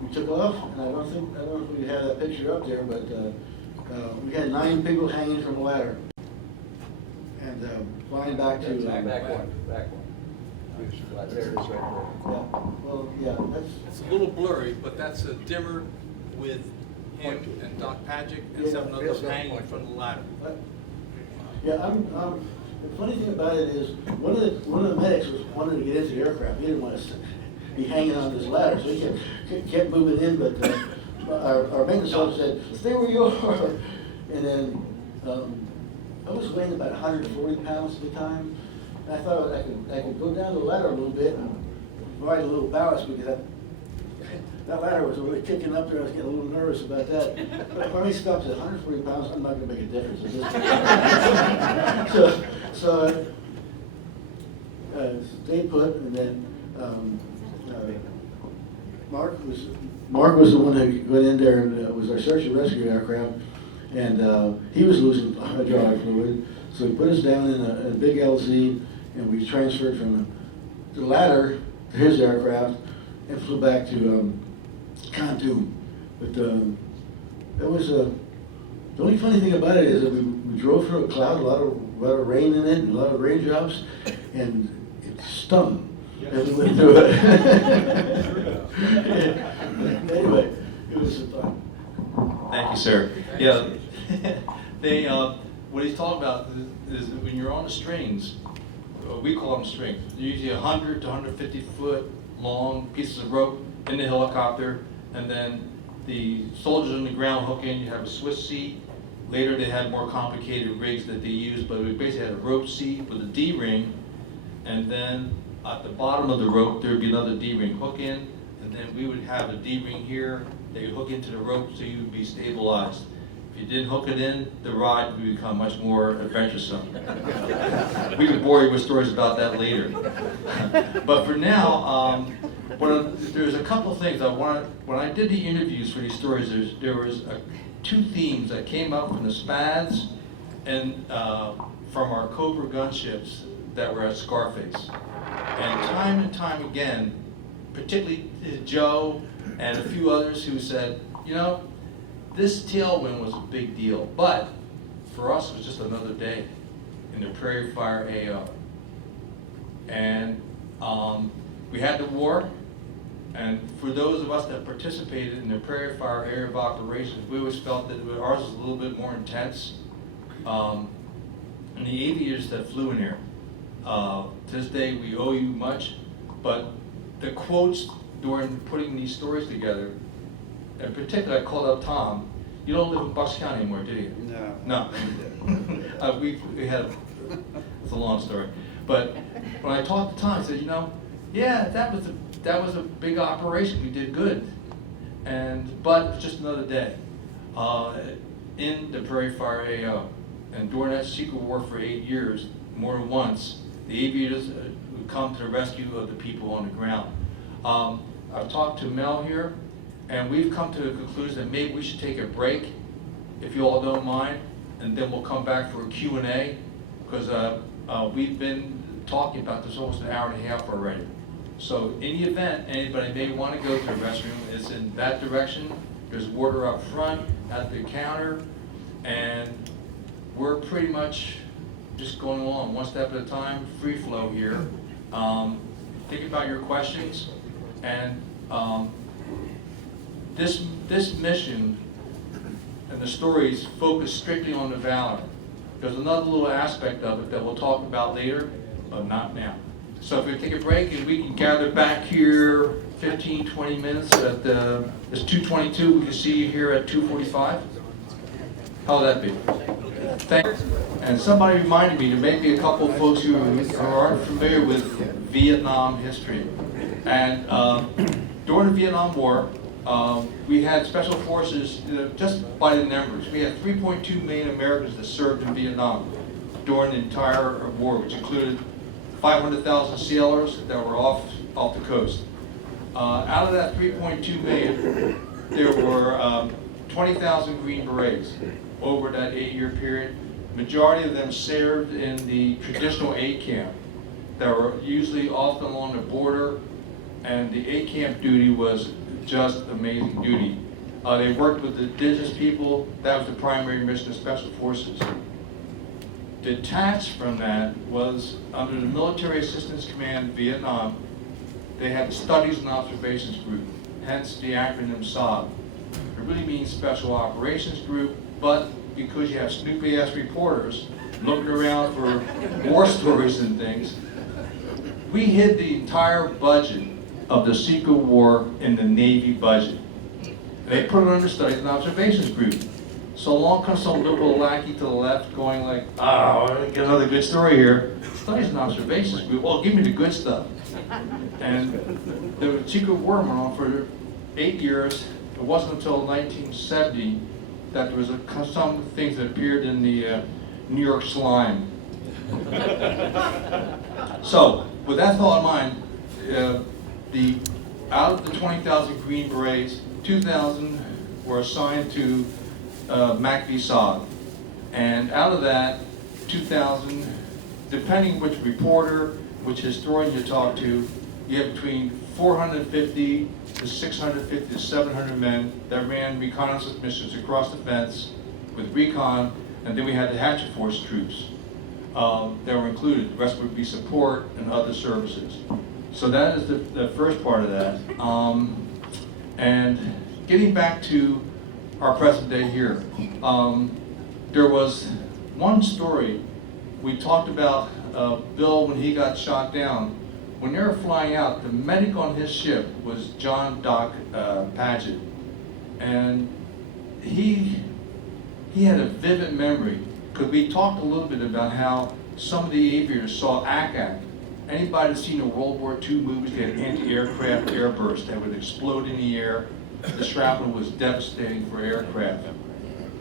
we took off, and I don't know if we have that picture up there, but we had 9 people hanging from a ladder and flying back to Back one. There it is right there. Yeah, well, yeah, It's a little blurry, but that's a dimmer with him and Doc Pagic and 7 others hanging from the ladder. yeah. The funny thing about it is, one of the medics wanted to get into the aircraft. He didn't want to be hanging on this ladder, so he kept moving in. But our maintenance officer said, "Stay where you are." And then I was weighing about 140 pounds at the time. And I thought I could go down the ladder a little bit and provide a little ballast, because that ladder was really kicking up there. I was getting a little nervous about that. But I finally stopped at 140 pounds. I'm not going to make a difference. So stay put, and then Mark was the one that went in there and was our search and rescue aircraft, and he was losing hydraulic fluid. So he put us down in a big LZ, and we transferred from the ladder to his aircraft and flew back to Khartoum. But that was the only funny thing about it is that we drove through a cloud, a lot of rain in it, and a lot of raindrops, and it stung as we went through it. Anyway, it was fun. Thank you, sir. Yeah, what he's talking about is when you're on the strings, we call them strings. They're usually 100 to 150 foot long pieces of rope in the helicopter, and then the soldiers on the ground hook in. You have a Swiss seat. Later they had more complicated rigs that they used, but we basically had a rope seat with a D-ring, and then at the bottom of the rope there would be another D-ring hook in, and then we would have a D-ring here. They would hook into the rope so you would be stabilized. If you didn't hook it in, the ride would become much more adventuresome. We could bore you with stories about that later. But for now, there's a couple of things I wanted. When I did the interviews for these stories, there was 2 themes that came up from the SPADs and from our Cobra gunships that were at Scarface. And time again, particularly Joe and a few others who said, this tailwind was a big deal, but for us it was just another day in the Prairie Fire AO. And we had the war, and for those of us that participated in the Prairie Fire area of operations, we always felt that ours was a little bit more intense. And the aviators that flew in here, to this day we owe you much, but the quotes during putting these stories together, in particular I called out Tom. You don't live in Bucks County anymore, do you? No. We had, it's a long story. But when I talked to Tom, I said, yeah, that was a big operation. We did good. But it was just another day in the Prairie Fire AO. And during that secret war for 8 years, more than once, the aviators would come to the rescue of the people on the ground. I've talked to Mel here, and we've come to the conclusion that maybe we should take a break, if you all don't mind, and then we'll come back for a Q&A, because we've been talking about this almost an hour and a half already. So in the event anybody may want to go to the restroom, it's in that direction. There's water up front at the counter, and we're pretty much just going along one step at a time, free flow here. Think about your questions, and this mission and the stories focus strictly on the valor. There's another little aspect of it that we'll talk about later, but not now. So if we take a break and we can gather back here 15, 20 minutes at it's 2:22, we can see you here at 2:45. How'll that be? Thanks. And somebody reminded me, there may be a couple of folks who aren't familiar with Vietnam history. And during the Vietnam War, we had Special Forces, just by the numbers, we had 3.2 million Americans that served in Vietnam during the entire war, which included 500,000 sailors that were off the coast. Out of that 3.2 million, there were 20,000 Green Berets over that 8-year period. Majority of them served in the traditional aid camp that were usually often along the border, and the aid camp duty was just amazing duty. They worked with the indigenous people. That was the primary mission of Special Forces. Detached from that was under the Military Assistance Command Vietnam. They had the Studies and Observations Group, hence the acronym SOG. It really means Special Operations Group, but because you have snoopy-ass reporters looking around for war stories and things, we hid the entire budget of the Secret War in the Navy budget. They put it under Studies and Observations Group. So along comes some liberal lackey to the left going like, oh, get another good story here. Studies and Observations Group, well, give me the good stuff. And the Secret War went on for 8 years. It wasn't until 1970 that there was some things that appeared in the New York Slime. So, with that thought in mind, out of the 20,000 Green Berets, 2,000 were assigned to MACV SOG. And out of that, 2,000, depending which reporter, which historian you talk to, you have between 450 to 650 to 700 men that ran reconnaissance missions across the fence with recon, and then we had the Hatchet Force troops that were included. The rest would be support and other services. So that is the first part of that. And getting back to our present day here, there was one story we talked about Bill when he got shot down. When they were flying out, the medic on his ship was John Doc Paget, and he had a vivid memory because we talked a little bit about how some of the aviators saw ACAC. Anybody that's seen the World War II movies, they had anti-aircraft airburst that would explode in the air. The shrapnel was devastating for aircraft.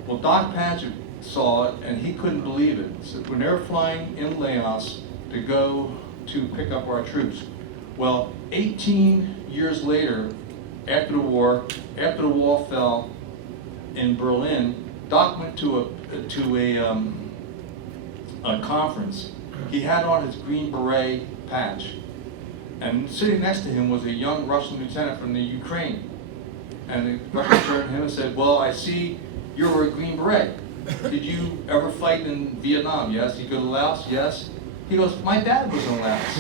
Well, Doc Paget saw it, and he couldn't believe it. So when they were flying in Laos to go to pick up our troops, well, 18 years later, after the wall fell in Berlin, Doc went to a conference. He had on his Green Beret patch, and sitting next to him was a young Russian lieutenant from the Ukraine. And the Russian turned to him and said, "Well, I see you were a Green Beret. Did you ever fight in Vietnam?" "Yes." "You go to Laos?" "Yes." He goes, "My dad was in Laos."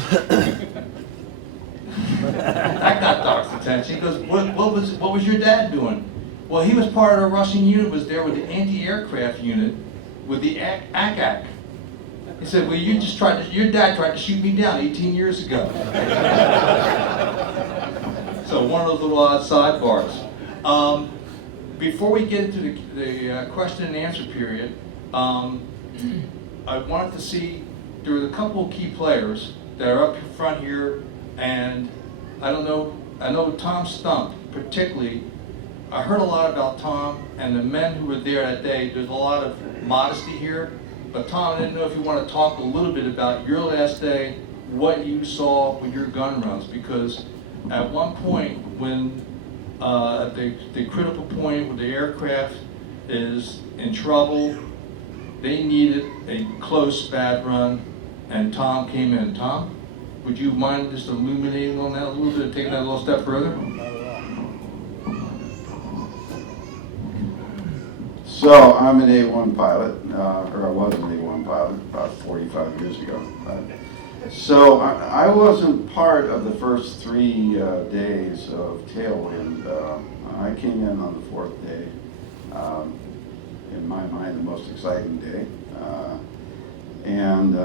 That got Doc's attention. He goes, what was your dad doing?" "Well, he was part of the Russian unit, was there with the anti-aircraft unit with the ACAC." He said, "Well, your dad tried to shoot me down 18 years ago." So one of those little odd sidebars. Before we get into the question and answer period, I wanted to see, there were a couple of key players that are up front here, and I know Tom Stump particularly. I heard a lot about Tom and the men who were there that day. There's a lot of modesty here, but Tom, I didn't know if you want to talk a little bit about your last day, what you saw with your gun runs, because at one point when the critical point where the aircraft is in trouble, they needed a close bad run, and Tom came in. Tom, would you mind just illuminating on that a little bit, taking that a little step further? So I'm an A1 pilot, or I was an A1 pilot about 45 years ago. So I wasn't part of the first 3 days of Tailwind. I came in on the 4th day. In my mind, the most exciting day. And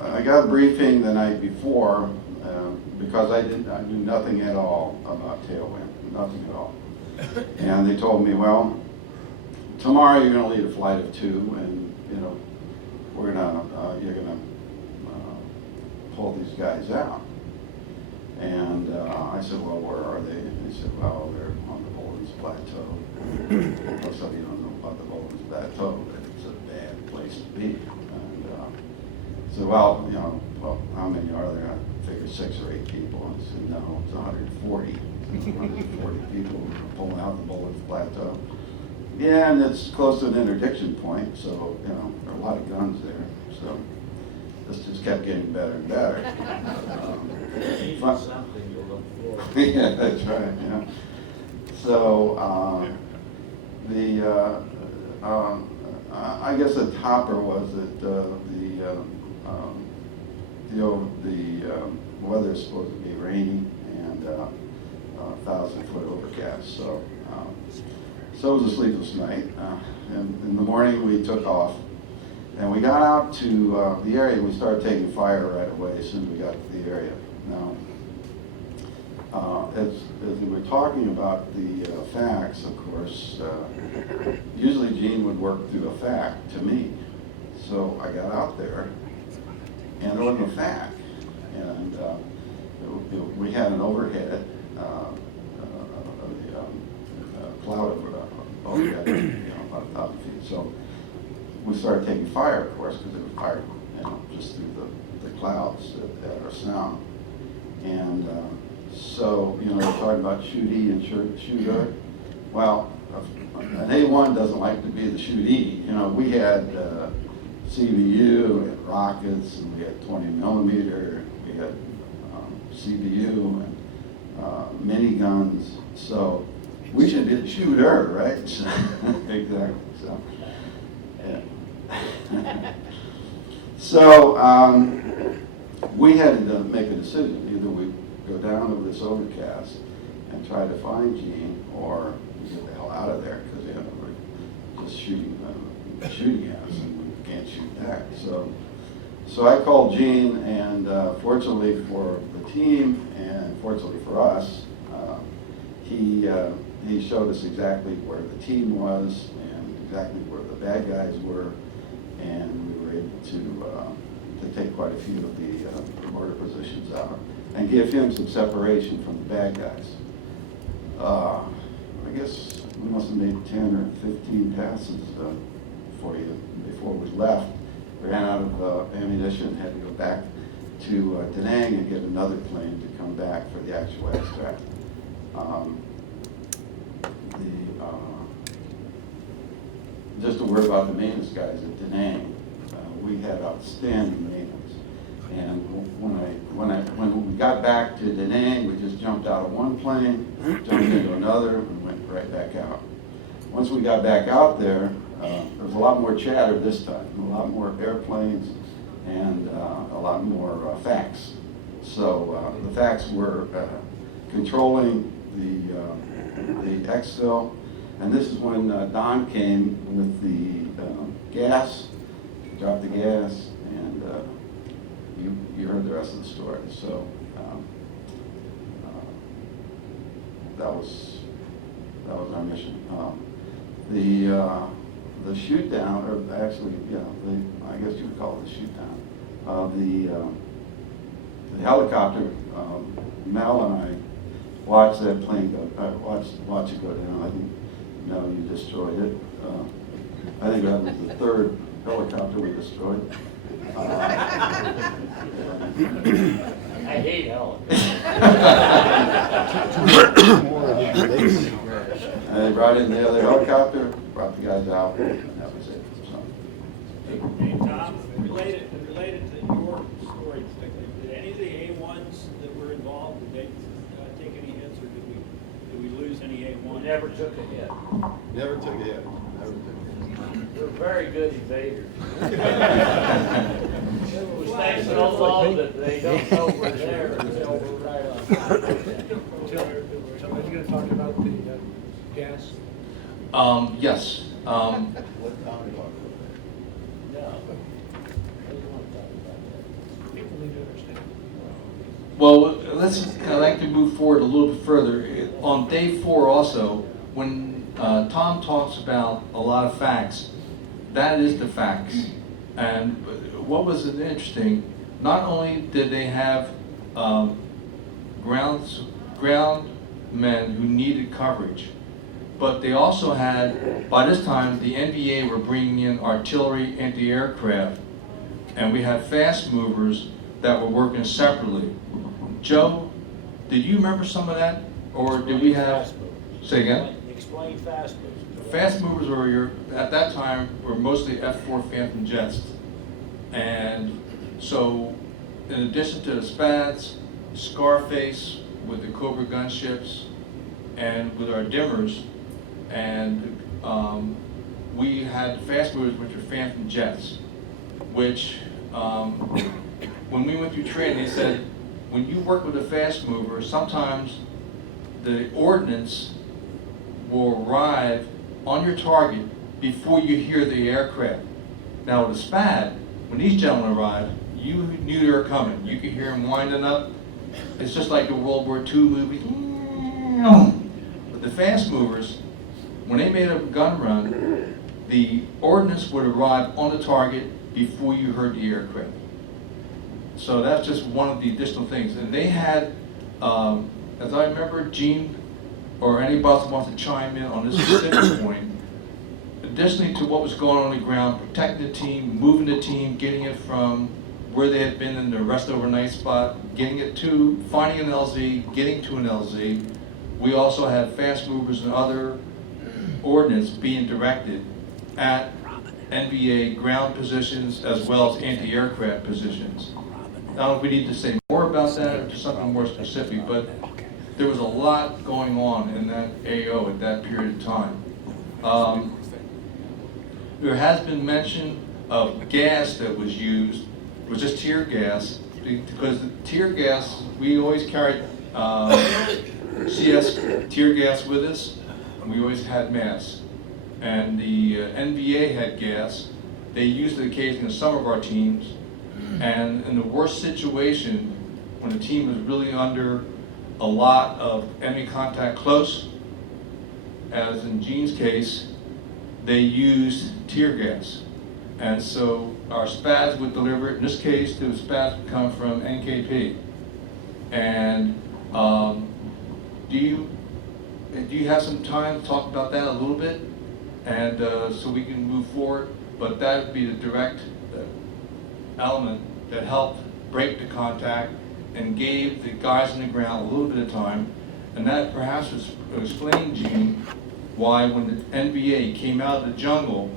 I got a briefing the night before because I knew nothing at all about Tailwind, nothing at all. And they told me, well, tomorrow you're going to lead a flight of 2, and you're going to pull these guys out. And I said, well, where are they? And they said, well, they're on the Boldens Plateau. Most of you don't know about the Boldens Plateau, but it's a bad place to be. And I said, well, how many are there? I figured 6 or 8 people. And I said, no, it's 140. 140 people pulling out the Boldens Plateau. Yeah, and it's close to an interdiction point, so, there are a lot of guns there. So this just kept getting better and better. Something to look for. Yeah, that's right, yeah. So, I guess the topper was that the weather is supposed to be rainy and 1,000-foot overcast. So it was a sleepless night. And in the morning we took off, and we got out to the area. We started taking fire right away as soon as we got to the area. Now, as we were talking about the facts, of course, usually Gene would work through a fact to me. So I got out there, and there wasn't a fact. And we had an overhead, cloud overhead, about 1,000 feet. So we started taking fire, of course, because it was fire, just through the clouds at our sound. And so, we're talking about shootee and shooter. Well, an A1 doesn't like to be the shootee. We had CBU and rockets, and we had 20 millimeter, we had CBU and miniguns. So we should be the shooter, right? Exactly. So, yeah. So we had to make a decision. Either we go down over this overcast and try to find Gene, or we get the hell out of there, because we're just shooting at us, and we can't shoot back. So I called Gene, and fortunately for the team and fortunately for us, he showed us exactly where the team was and exactly where the bad guys were, and we were able to take quite a few of the mortar positions out and give him some separation from the bad guys. I guess we must have made 10 or 15 passes before we left. We ran out of ammunition, had to go back to Da Nang and get another plane to come back for the actual extract. Just a word about the maintenance guys at Da Nang. We had outstanding maintenance, and when we got back to Da Nang, we just jumped out of one plane, jumped into another, and went right back out. Once we got back out there, there was a lot more chatter this time, a lot more airplanes, and a lot more facts. So the facts were controlling the exfil, and this is when Don came with the gas, dropped the gas, and you heard the rest of the story. So that was our mission. The shoot down, or actually, I guess you would call it the shoot down. The helicopter, Mel and I watched that plane go, watch it go down. I think, Mel, you destroyed it. I think that was the third helicopter we destroyed. I hate helicopters. And they brought in the other helicopter, brought the guys out, and that was it. So. Hey, Tom, related to your story, did any of the A1s that were involved, did they take any hits, or did we lose any A1s? We never took a hit. Never took it. We're very good evaders. We stay so love that they don't know we're there until we're right on. Are you gonna talk about the gas? Yes. People need to understand. Well, I'd like to move forward a little bit further. On day 4 also, when Tom talks about a lot of facts, that is the facts. And what was interesting, not only did they have ground men who needed coverage, but they also had, by this time, the NVA were bringing in artillery, anti-aircraft, and we had fast movers that were working separately. Joe, did you remember some of that? Or did we have, say again? Explain fast movers. Fast movers were at that time were mostly F-4 Phantom jets. And so, in addition to the SPADs, Scarface with the Cobra gunships, and with our dimmers, and we had fast movers, which were Phantom jets, which when we went through training, they said, when you work with a fast mover, sometimes the ordnance will arrive on your target before you hear the aircraft. Now with a SPAD, when these gentlemen arrived, you knew they were coming. You could hear them winding up. It's just like the World War II movie. But the fast movers, when they made a gun run, the ordnance would arrive on the target before you heard the aircraft. So that's just one of the additional things. And they had, as I remember, Gene or anybody else wants to chime in on this specific point, additionally to what was going on the ground, protecting the team, moving the team, getting it from where they had been in the rest overnight spot, getting it to, finding an LZ, getting to an LZ. We also had fast movers and other ordnance being directed at NVA ground positions as well as anti-aircraft positions. I don't know if we need to say more about that or something more specific, but there was a lot going on in that AO at that period of time. There has been mention of gas that was used, it was just tear gas, because the tear gas, we always carried CS tear gas with us, and we always had masks. And the NVA had gas. They used it occasionally in some of our teams. And in the worst situation, when the team was really under a lot of enemy contact close, as in Gene's case, they used tear gas. And so our SPADs would deliver it. In this case, the SPADs would come from NKP. And do you have some time to talk about that a little bit? And so we can move forward. But that would be the direct element that helped break the contact and gave the guys on the ground a little bit of time. And that perhaps was explain, Gene, why when the NVA came out of the jungle,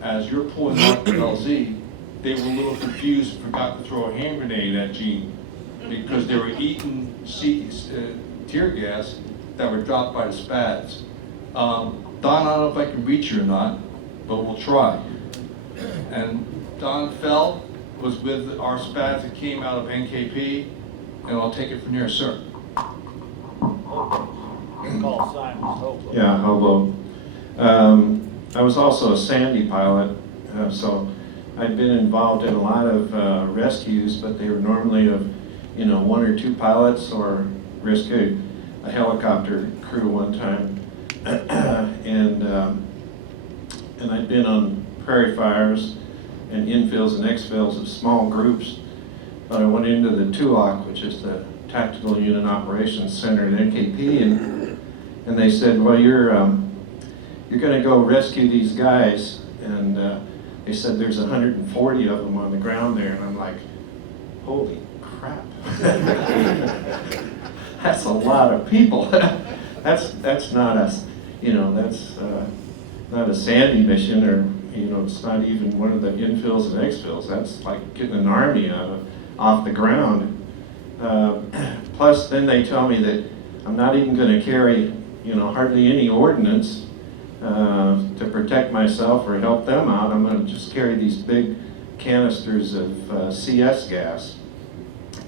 as you're pulling out the LZ, they were a little confused and forgot to throw a hand grenade at Gene because they were eating tear gas that were dropped by the SPADs. Don, I don't know if I can reach you or not, but we'll try. And Don Feld was with our SPADs that came out of NKP, and I'll take it from here, sir. Call Simon Hobo. Yeah, Hobo. I was also a Sandy pilot, so I'd been involved in a lot of rescues, but they were normally of, 1 or 2 pilots, or rescued a helicopter crew one time. and I'd been on prairie fires and infills and exfills of small groups, but I went into the TUOC, which is the Tactical Unit Operations Center at NKP, and they said, well, you're going to go rescue these guys, and they said there's 140 of them on the ground there, and I'm like, holy crap. That's a lot of people. that's not a, that's not a Sandy mission, or it's not even one of the infills and exfills. That's like getting an army off the ground. Plus, then they tell me that I'm not even going to carry, hardly any ordnance to protect myself or help them out. I'm going to just carry these big canisters of CS gas.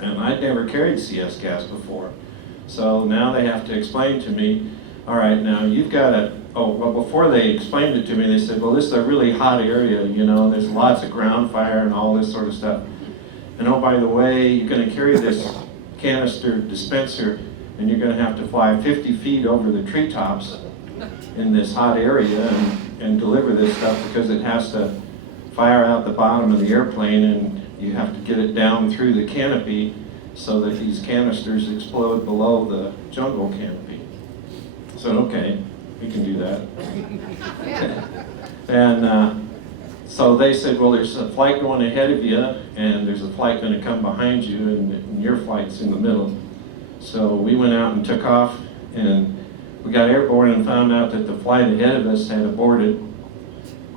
And I'd never carried CS gas before. So now they have to explain to me, all right, now you've got to, oh, well, before they explained it to me, they said, well, this is a really hot area, you know, there's lots of ground fire and all this sort of stuff. And oh, by the way, you're going to carry this canister dispenser, and you're going to have to fly 50 feet over the treetops in this hot area and deliver this stuff, because it has to fire out the bottom of the airplane, and you have to get it down through the canopy so that these canisters explode below the jungle canopy. I said, okay, we can do that. And so they said, well, there's a flight going ahead of you, and there's a flight going to come behind you, and your flight's in the middle. So we went out and took off, and we got airborne and found out that the flight ahead of us had aborted.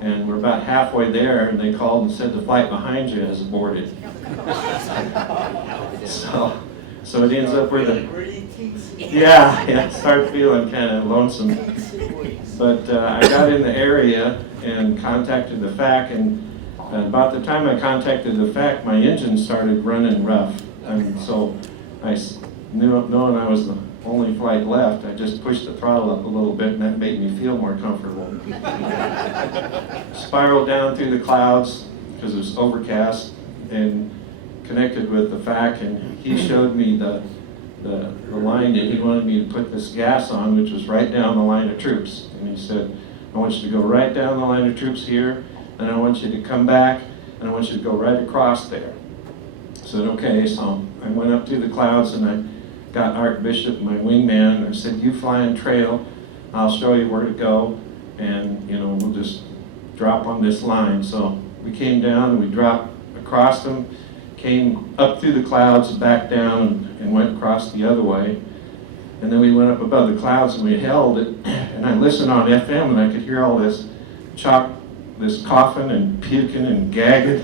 And we're about halfway there, and they called and said the flight behind you has aborted. So it ends up with start feeling kind of lonesome. But I got in the area and contacted the FAC, and about the time I contacted the FAC, my engine started running rough. And so knowing I was the only flight left, I just pushed the throttle up a little bit, and that made me feel more comfortable. Spiraled down through the clouds because it was overcast, and connected with the FAC, and he showed me the line that he wanted me to put this gas on, which was right down the line of troops. And he said, I want you to go right down the line of troops here, and I want you to come back, and I want you to go right across there. I said, okay. So I went up through the clouds, and I got Archbishop, my wingman, and I said, you fly and trail, I'll show you where to go, and we'll just drop on this line. So we came down, and we dropped across them, came up through the clouds, back down, and went across the other way. And then we went up above the clouds, and we held it, and I listened on FM, and I could hear all this this coughing and puking and gagging.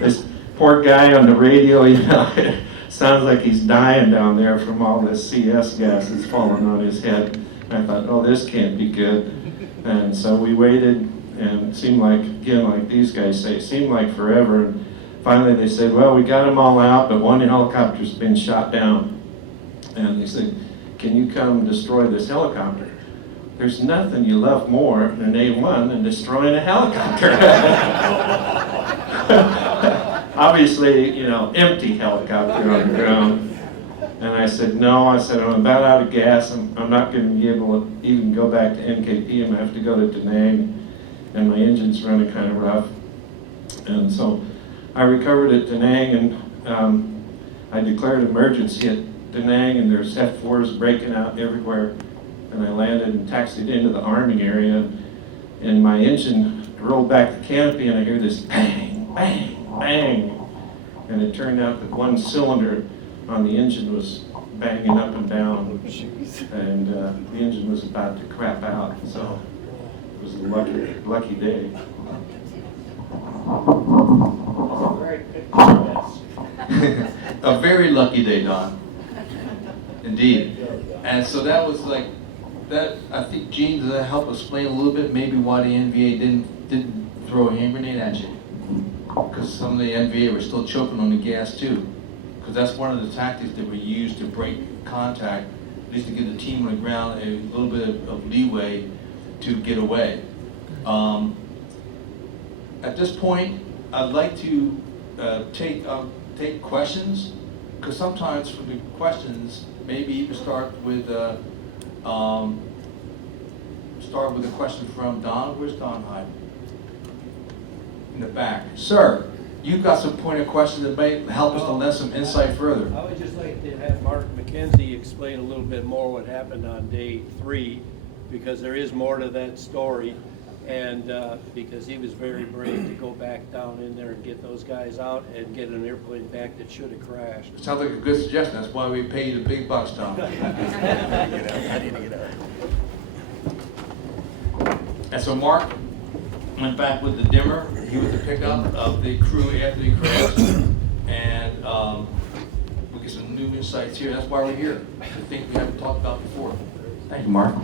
This poor guy on the radio, sounds like he's dying down there from all this CS gas that's falling on his head. And I thought, oh, this can't be good. And so we waited, and it seemed like, again, like these guys say, it seemed like forever. And finally they said, well, we got them all out, but one helicopter's been shot down. And they said, can you come destroy this helicopter? There's nothing you love more than A1 than destroying a helicopter. Obviously, empty helicopter on the ground. And I said, no, I'm about out of gas. I'm not going to be able to even go back to NKP. I'm going to have to go to Da Nang, and my engine's running kind of rough. And so I recovered at Da Nang, and I declared emergency at Da Nang, and there's F4s breaking out everywhere. And I landed and taxied into the arming area, and my engine rolled back the canopy, and I hear this bang, bang, bang. And it turned out that one cylinder on the engine was banging up and down, and the engine was about to crap out. So it was a lucky day. A very lucky day, Don. Indeed. And so that was like that. I think, Gene, does that help explain a little bit maybe why the NVA didn't throw a hand grenade at you? Because some of the NVA were still choking on the gas too. Because that's one of the tactics that were used to break contact, at least to give the team on the ground a little bit of leeway to get away. At this point, I'd like to take questions, because sometimes for the questions, maybe even start with a question from Don. Where's Don hiding? In the back. Sir, you've got some pointed questions that may help us to lend some insight further. I would just like to have Mark McKenzie explain a little bit more what happened on day 3, because there is more to that story, and because he was very brave to go back down in there and get those guys out and get an airplane back that should have crashed. Sounds like a good suggestion. That's why we pay you the big bucks, Tom. And so Mark went back with the dimmer. He was the pickup of the crew after he crashed, and we get some new insights here. That's why we're here. The things we haven't talked about before. Thank you, Mark.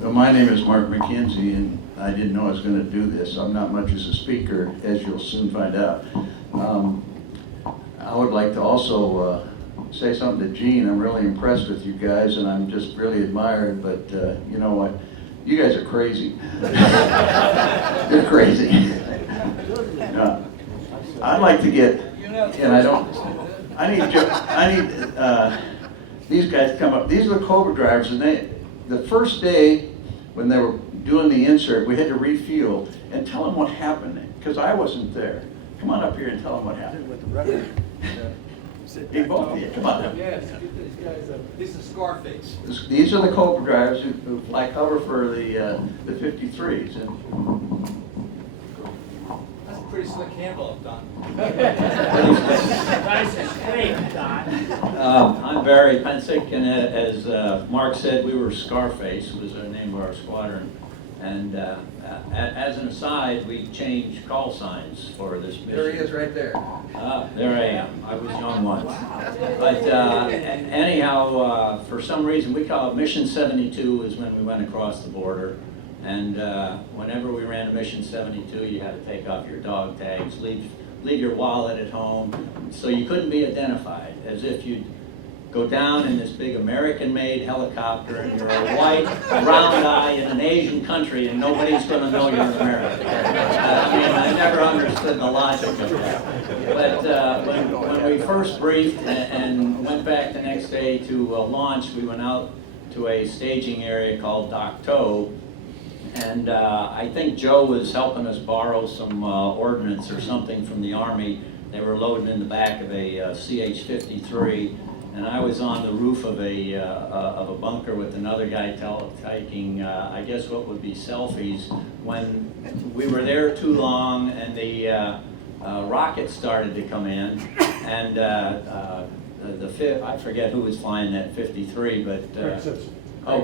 Well, my name is Mark McKenzie, and I didn't know I was going to do this. I'm not much as a speaker, as you'll soon find out. I would like to also say something to Gene. I'm really impressed with you guys, and I'm just really admired, but you know what? You guys are crazy. You're crazy. I'd like to get, and I need these guys to come up. These are the Cobra drivers, and the first day when they were doing the insert, we had to refuel and tell them what happened, because I wasn't there. Come on up here and tell them what happened. Hey, both of you, come on up. Yes, get these guys up. This is Scarface. These are the Cobra drivers who fly cover for the 53s. And That's a pretty slick handle up, Don. Nice and clean, Don. I'm Barry Pensick, and as Mark said, we were Scarface, was the name of our squadron. And as an aside, we changed call signs for this mission. There he is right there. There I am. I was young once. But anyhow, for some reason, we call it Mission 72 is when we went across the border. And whenever we ran a Mission 72, you had to take off your dog tags, leave your wallet at home, so you couldn't be identified, as if you'd go down in this big American-made helicopter and you're a white, round eye in an Asian country and nobody's going to know you're American. I mean, I never understood the logic of that. But when we first briefed and went back the next day to launch, we went out to a staging area called Dak To, and I think Joe was helping us borrow some ordnance or something from the Army. They were loading in the back of a CH-53. And I was on the roof of a bunker with another guy taking, I guess what would be selfies, when we were there too long and the rockets started to come in, and I forget who was flying that 53, but Craig Simpson.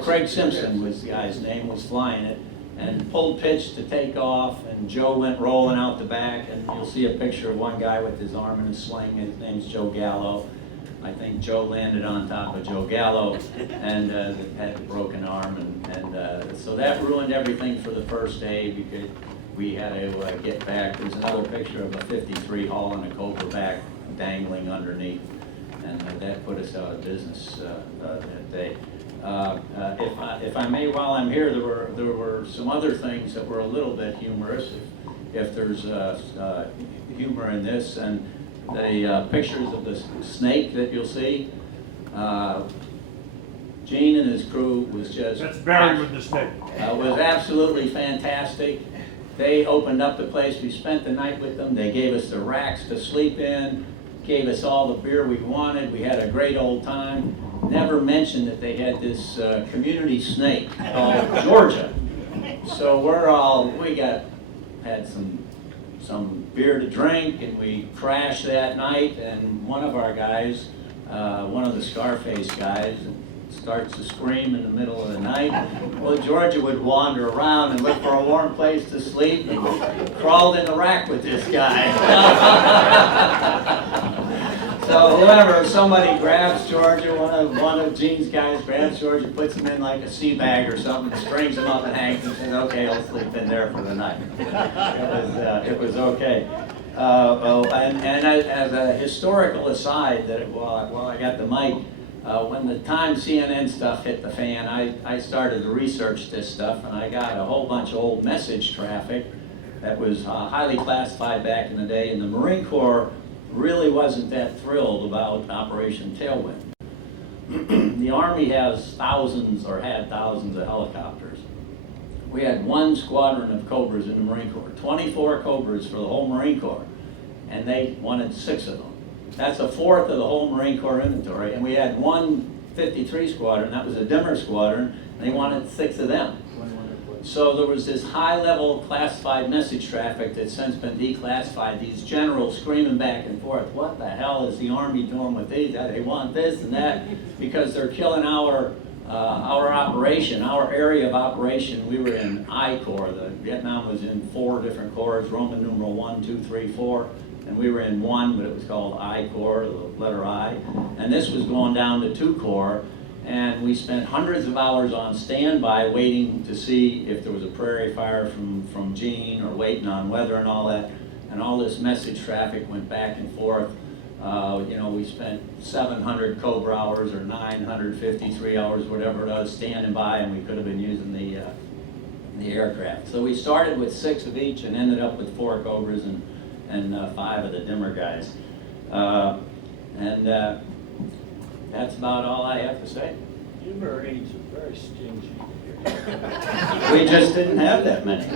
Craig Simpson was the guy's name, was flying it, and pulled pitch to take off, and Joe went rolling out the back, and you'll see a picture of one guy with his arm in a sling. His name's Joe Gallo. I think Joe landed on top of Joe Gallo and had a broken arm, and so that ruined everything for the first day because we had to get back. There's another picture of a 53 hauling a Cobra back dangling underneath, and that put us out of business that day. If I may, while I'm here, there were some other things that were a little bit humorous, if there's humor in this, and the pictures of the snake that you'll see. Gene and his crew was just... That's Barry with the snake. Was absolutely fantastic. They opened up the place. We spent the night with them. They gave us the racks to sleep in, gave us all the beer we wanted. We had a great old time. Never mentioned that they had this community snake called Georgia. So we had some beer to drink, and we crashed that night, and one of our guys, one of the Scarface guys, starts to scream in the middle of the night. Well, Georgia would wander around and look for a warm place to sleep, and crawled in the rack with this guy. So whoever, somebody grabs Georgia, one of Gene's guys grabs Georgia, puts him in like a sea bag or something, strings him up and hangs and says, "Okay, I'll sleep in there for the night." It was okay. And as a historical aside, while I got the mic, when the time CNN stuff hit the fan, I started to research this stuff, and I got a whole bunch of old message traffic that was highly classified back in the day, and the Marine Corps really wasn't that thrilled about Operation Tailwind. The Army has thousands, or had thousands, of helicopters. We had one squadron of Cobras in the Marine Corps, 24 Cobras for the whole Marine Corps, and they wanted 6 of them. That's a fourth of the whole Marine Corps inventory, and we had one 53 squadron, that was a dimmer squadron, and they wanted 6 of them. So there was this high-level classified message traffic that's since been declassified, these generals screaming back and forth, what the hell is the Army doing with these? They want this and that, because they're killing our operation, our area of operation. We were in I Corps. Vietnam was in 4 different corps, Roman numeral 1, 2, 3, 4, and we were in 1, but it was called I Corps, the letter I, and this was going down to 2 Corps. And we spent hundreds of hours on standby waiting to see if there was a prairie fire from Gene, or waiting on weather and all that. And and all this message traffic went back and forth. You know, we spent 700 Cobra hours or 953 hours, whatever it was, standing by, and we could have been using the aircraft. So we started with 6 of each and ended up with 4 Cobras and 5 of the dimmer guys. That's about all I have to say. You Marines are very stingy. We just didn't have that many.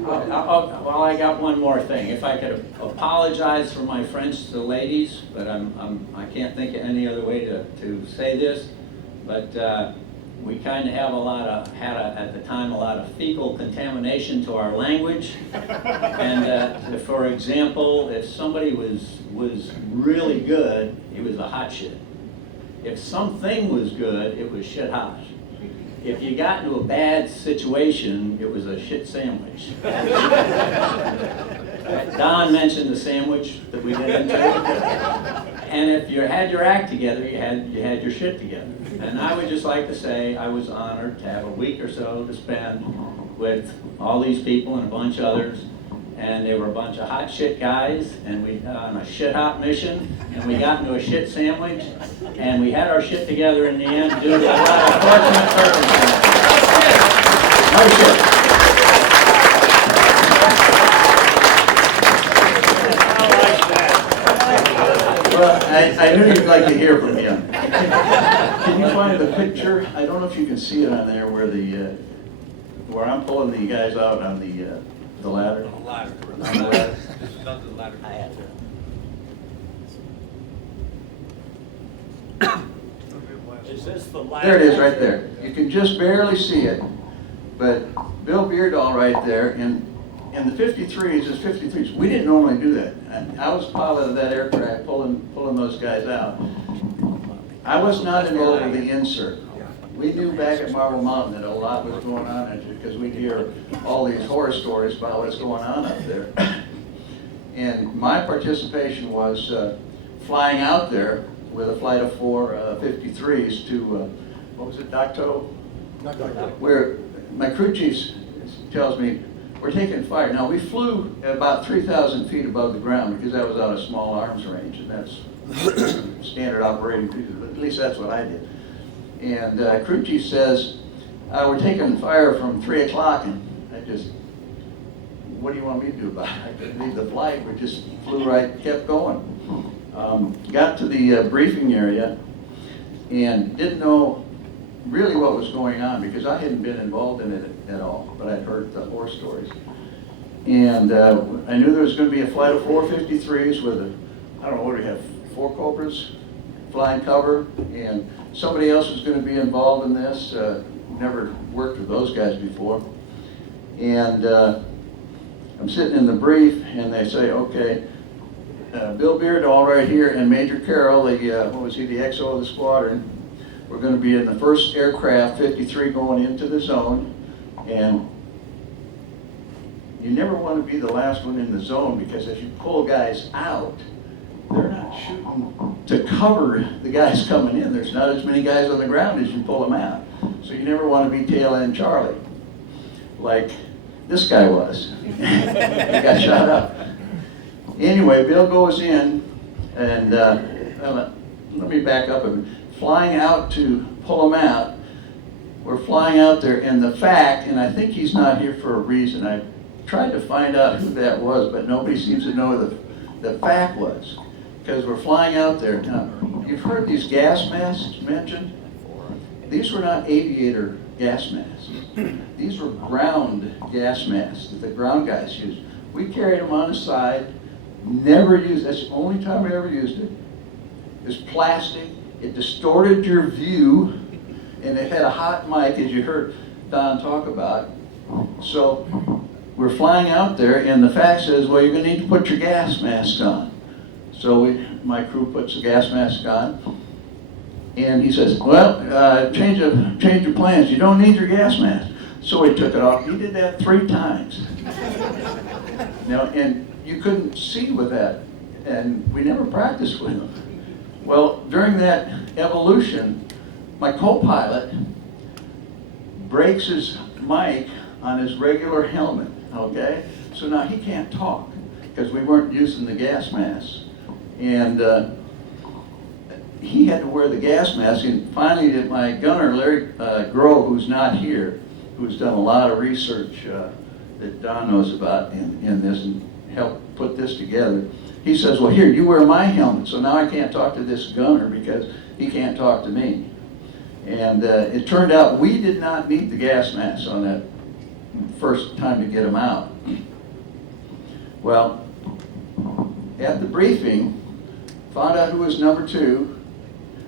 Well, I got one more thing. If I could apologize for my French to the ladies, but I can't think of any other way to say this. But we kind of have at the time, a lot of fecal contamination to our language. And for example, if somebody was really good, it was a hot shit. If something was good, it was shit hot. If you got into a bad situation, it was a shit sandwich. Don mentioned the sandwich that we did into. And if you had your act together, you had your shit together. And I would just like to say I was honored to have a week or so to spend with all these people and a bunch of others. And they were a bunch of hot shit guys, and we on a shit hot mission, and we got into a shit sandwich, and we had our shit together in the end due to a lot of fortunate circumstances. No shit. Well, I knew you'd like to hear from you. Can you find the picture? I don't know if you can see it on there where I'm pulling the guys out on the ladder. On the ladder. On the ladder. Not the ladder. I had to. Is this the ladder? There it is, right there. You can just barely see it. But Bill Beardall right there, and the 53s is 53s. We didn't normally do that. I was pilot of that aircraft, pulling those guys out. I was not involved with the insert. We knew back at Marble Mountain that a lot was going on because we'd hear all these horror stories about what's going on up there. And my participation was flying out there with a flight of 4 53s to, what was it, Dakto? Where my crew chief tells me, we're taking fire. Now, we flew at about 3,000 feet above the ground because that was out of small arms range, and that's standard operating procedure. At least that's what I did. And crew chief says, we're taking fire from 3 o'clock, and I just, what do you want me to do about it? I couldn't leave the flight. We just flew right, kept going. Got to the briefing area and didn't know really what was going on because I hadn't been involved in it at all, but I'd heard the horror stories. And I knew there was going to be a flight of 4 53s with I don't know, what do we have, 4 Cobras flying cover, and somebody else was going to be involved in this. Never worked with those guys before. And I'm sitting in the brief, and they say, okay, Bill Beardall right here and Major Carroll, the XO of the squadron, we're going to be in the first aircraft, 53, going into the zone, and you never want to be the last one in the zone because as you pull guys out, they're not shooting to cover the guys coming in. There's not as many guys on the ground as you pull them out. So you never want to be tail end Charlie, like this guy was. He got shot up. Anyway, Bill goes in, and let me back up a minute. Flying out to pull him out, we're flying out there, and the fact, and I think he's not here for a reason. I tried to find out who that was, but nobody seems to know the fact was. Because we're flying out there. Now, you've heard these gas masks mentioned? These were not aviator gas masks. These were ground gas masks that the ground guys used. We carried them on the side, never used, that's the only time I ever used it. It was plastic, it distorted your view, and it had a hot mic, as you heard Don talk about. So we're flying out there, and the fact says, well, you're going to need to put your gas mask on. So my crew puts the gas mask on, and he says, well, change your plans. You don't need your gas mask. So we took it off. He did that 3 times. Now, and you couldn't see with that, and we never practiced with him. Well, during that evolution, my co-pilot breaks his mic on his regular helmet, okay? So now he can't talk because we weren't using the gas mask. And he had to wear the gas mask. And finally, my gunner, Larry Grove, who's not here, who's done a lot of research that Don knows about in this and helped put this together, he says, well, here, you wear my helmet. So now I can't talk to this gunner because he can't talk to me. And it turned out we did not need the gas mask on that first time to get him out. Well, at the briefing, found out who was number 2,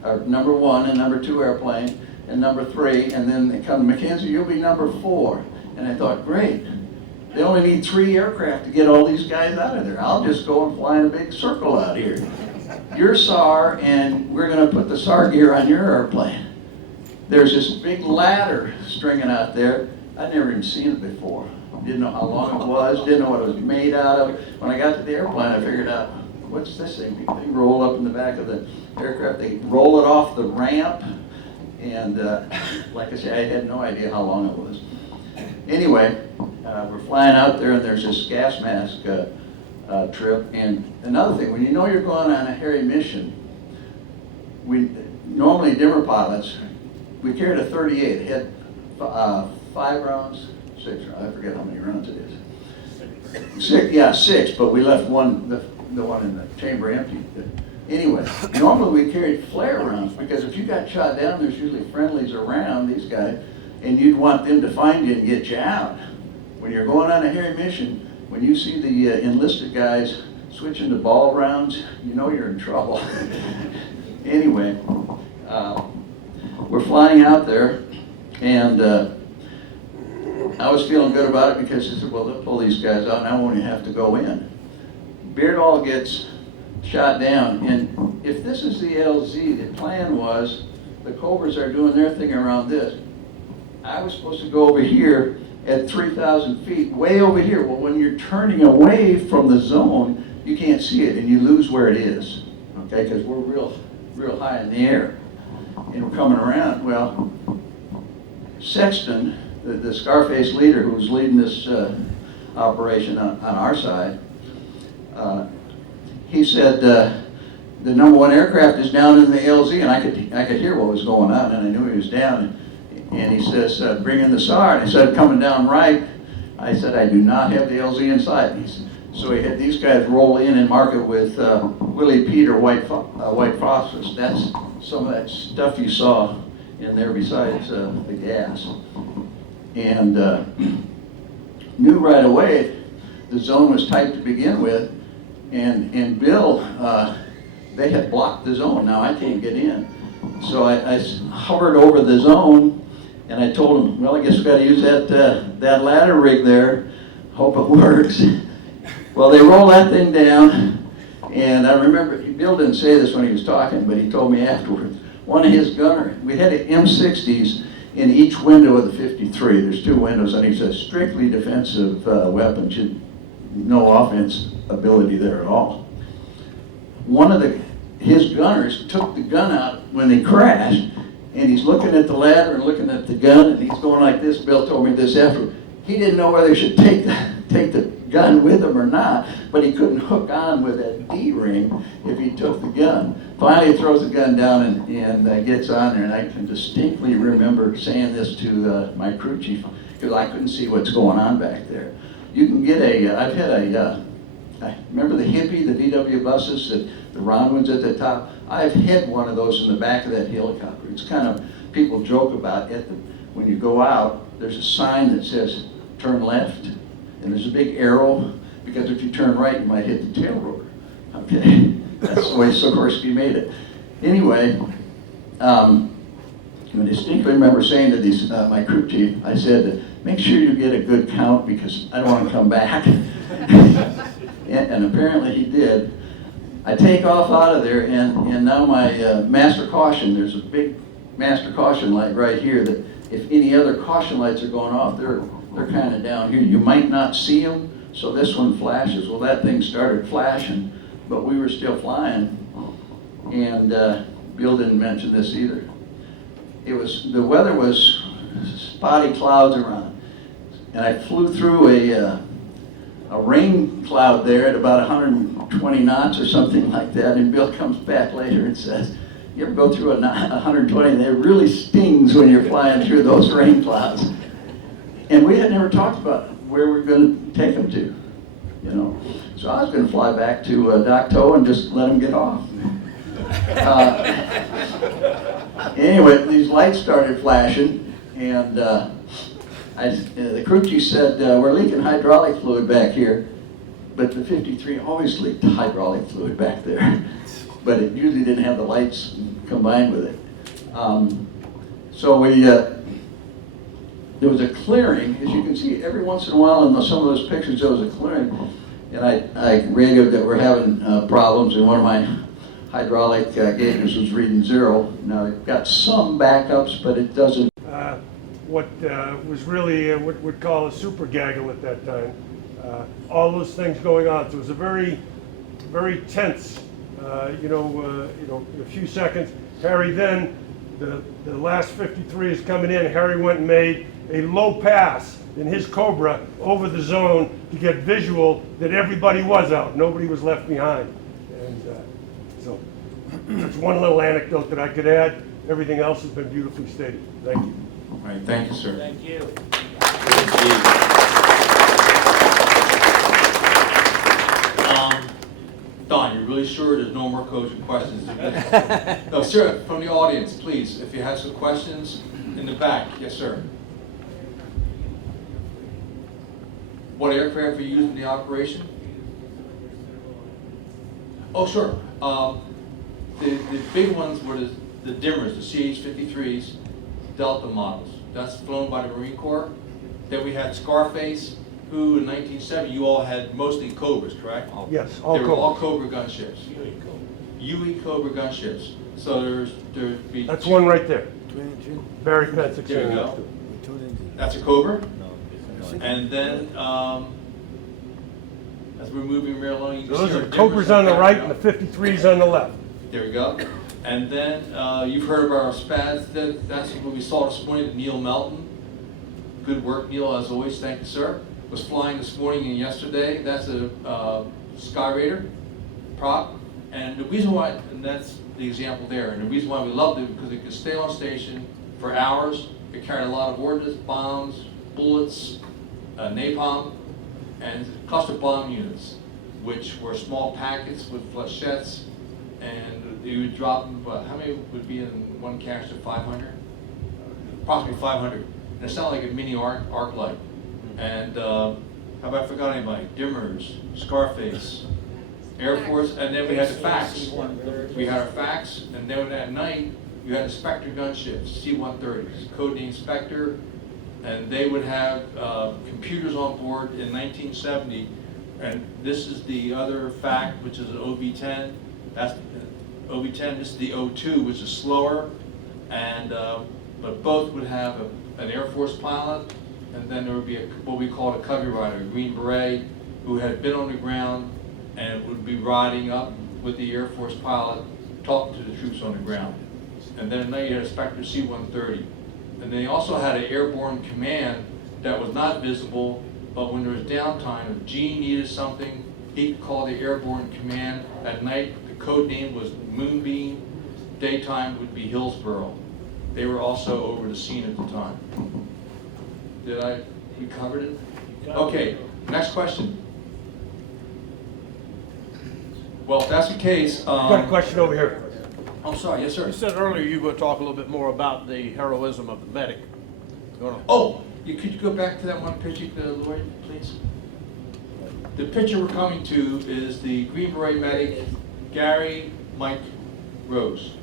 or number 1 and number 2 airplane, and number 3, and then they come, Mackenzie, you'll be number 4. And I thought, great. They only need 3 aircraft to get all these guys out of there. I'll just go and fly in a big circle out here. You're SAR, and we're going to put the SAR gear on your airplane. There's this big ladder stringing out there. I'd never even seen it before. Didn't know how long it was, didn't know what it was made out of. When I got to the airplane, I figured out, what's this thing? They roll up in the back of the aircraft, they roll it off the ramp, and like I said, I had no idea how long it was. Anyway, we're flying out there, and there's this gas mask trip. And another thing, when you know you're going on a hairy mission, we normally dimmer pilots, we carried a 38. It had 5 rounds, 6 rounds, I forget how many rounds it is. 6, yeah, 6, but we left one, the one in the chamber empty. Anyway, normally we carried flare rounds because if you got shot down, there's usually friendlies around, these guys, and you'd want them to find you and get you out. When you're going on a hairy mission, when you see the enlisted guys switching to ball rounds, you know you're in trouble. Anyway, we're flying out there, and I was feeling good about it because I said, well, they'll pull these guys out and I won't even have to go in. Beardall gets shot down, and if this is the LZ, the plan was the Cobras are doing their thing around this. I was supposed to go over here at 3,000 feet, way over here. Well, when you're turning away from the zone, you can't see it and you lose where it is, okay, because we're real high in the air. And we're coming around. Well, Sexton, the Scarface leader who was leading this operation on our side, he said the number 1 aircraft is down in the LZ, and I could hear what was going on, and I knew he was down. And he says, bring in the SAR. And he said, coming down right. I said, I do not have the LZ in sight. So he had these guys roll in and mark it with Willie Peter white phosphorus. That's some of that stuff you saw in there besides the gas. And knew right away the zone was tight to begin with. And Bill, they had blocked the zone. Now I can't get in. So I hovered over the zone, and I told him, well, I guess we got to use that ladder rig there. Hope it works. Well, they roll that thing down, and I remember, Bill didn't say this when he was talking, but he told me afterwards. One of his gunners, we had M60s in each window of the 53. There's 2 windows, and he says strictly defensive weapons, no offense ability there at all. One of his gunners took the gun out when they crashed, and he's looking at the ladder and looking at the gun, and he's going like this. Bill told me this after. He didn't know whether he should take the gun with him or not, but he couldn't hook on with that D-ring if he took the gun. Finally, he throws the gun down and gets on there, and I can distinctly remember saying this to my crew chief, because I couldn't see what's going on back there. You can get I've had I remember the Hippie, the VW buses, the round ones at the top. I've had one of those in the back of that helicopter. It's kind of, people joke about it. When you go out, there's a sign that says, turn left. And there's a big arrow, because if you turn right, you might hit the tail rotor. Okay, that's the way Sikorsky made it. Anyway, I distinctly remember saying to these, my crew chief, I said, make sure you get a good count because I don't want to come back. and apparently he did. I take off out of there, and now my master caution, there's a big master caution light right here that if any other caution lights are going off, they're kind of down here. You might not see them, so this one flashes. Well, that thing started flashing, but we were still flying. And Bill didn't mention this either. The weather was spotty clouds around. And I flew through a rain cloud there at about 120 knots or something like that, and Bill comes back later and says, you ever go through 120, and it really stings when you're flying through those rain clouds. And we had never talked about where we were going to take them to, you know. So I was going to fly back to Dock Toe and just let them get off. Anyway, these lights started flashing, and the crew chief said, we're leaking hydraulic fluid back here, but the 53 always leaked hydraulic fluid back there, but it usually didn't have the lights combined with it. So we, there was a clearing, as you can see, every once in a while in some of those pictures there was a clearing, and I radioed that we're having problems, and one of my hydraulic gauges was reading 0. Now they've got some backups, but it doesn't. What was really what we'd call a super gaggle at that time. All those things going on. So it was a very, very tense, a few seconds. Harry then, the last 53 is coming in. Harry went and made a low pass in his Cobra over the zone to get visual that everybody was out. Nobody was left behind. And so that's one little anecdote that I could add. Everything else has been beautifully stated. Thank you. All right, thank you, sir. Thank you. Don, you're really sure there's no more cogent questions? No, sir, from the audience, please, if you have some questions in the back. Yes, sir. What aircraft were you using in the operation? Oh, sure. The big ones were the dimmers, the CH-53s, Delta models. That's flown by the Marine Corps. Then we had Scarface, who in 1970, you all had mostly Cobras, correct? Yes, all They were Cobras. all Cobra gunships. UE Cobra gunships. So there'd be... That's one right there. Barry Pensick. There you go. That's a Cobra. And then, as we're moving right along, you can Those see are our Cobras dimmers on the in right and background. the 53s on the left. There we go. And then you've heard of our SPADs. That's what we saw this morning, Neil Melton. Good work, Neil, as always. Thank you, sir. Was flying this morning and yesterday. That's a Skyraider prop. And the reason why, and that's the example there, and the reason why we loved it, because it could stay on station for hours. It carried a lot of ordnance, bombs, bullets, napalm, and cluster bomb units, which were small packets with flechettes. And you would drop them, how many would be in one canister? 500? Approximately 500. And it sounded like a mini arc light. And how about I forgot anybody? Dimmers, Scarface, Air Force, and then we had the fax. We had our fax, and then at night, you had the Spectre gunships, C-130s, codename Spectre, and they would have computers on board in 1970. And this is the other fact, which is an OB-10. That's OB-10. This is the O2, which is slower, and but both would have an Air Force pilot, and then there would be what we call a covey rider, a Green Beret, who had been on the ground and would be riding up with the Air Force pilot, talking to the troops on the ground. And then at night you had a Spectre C-130. And they also had an airborne command that was not visible, but when there was downtime, if Gene needed something, he could call the airborne command. At night, the code name was Moonbeam. Daytime would be Hillsborough. They were also over the scene at the time. We covered it? Okay, next question. Well, if that's the case. Got a question over here. I'm sorry, yes, sir. You said earlier you were going to talk a little bit more about the heroism of the medic. Oh, could you go back to that one picture, Lloyd, please? The picture we're coming to is the Green Beret medic, Gary Mike Rose.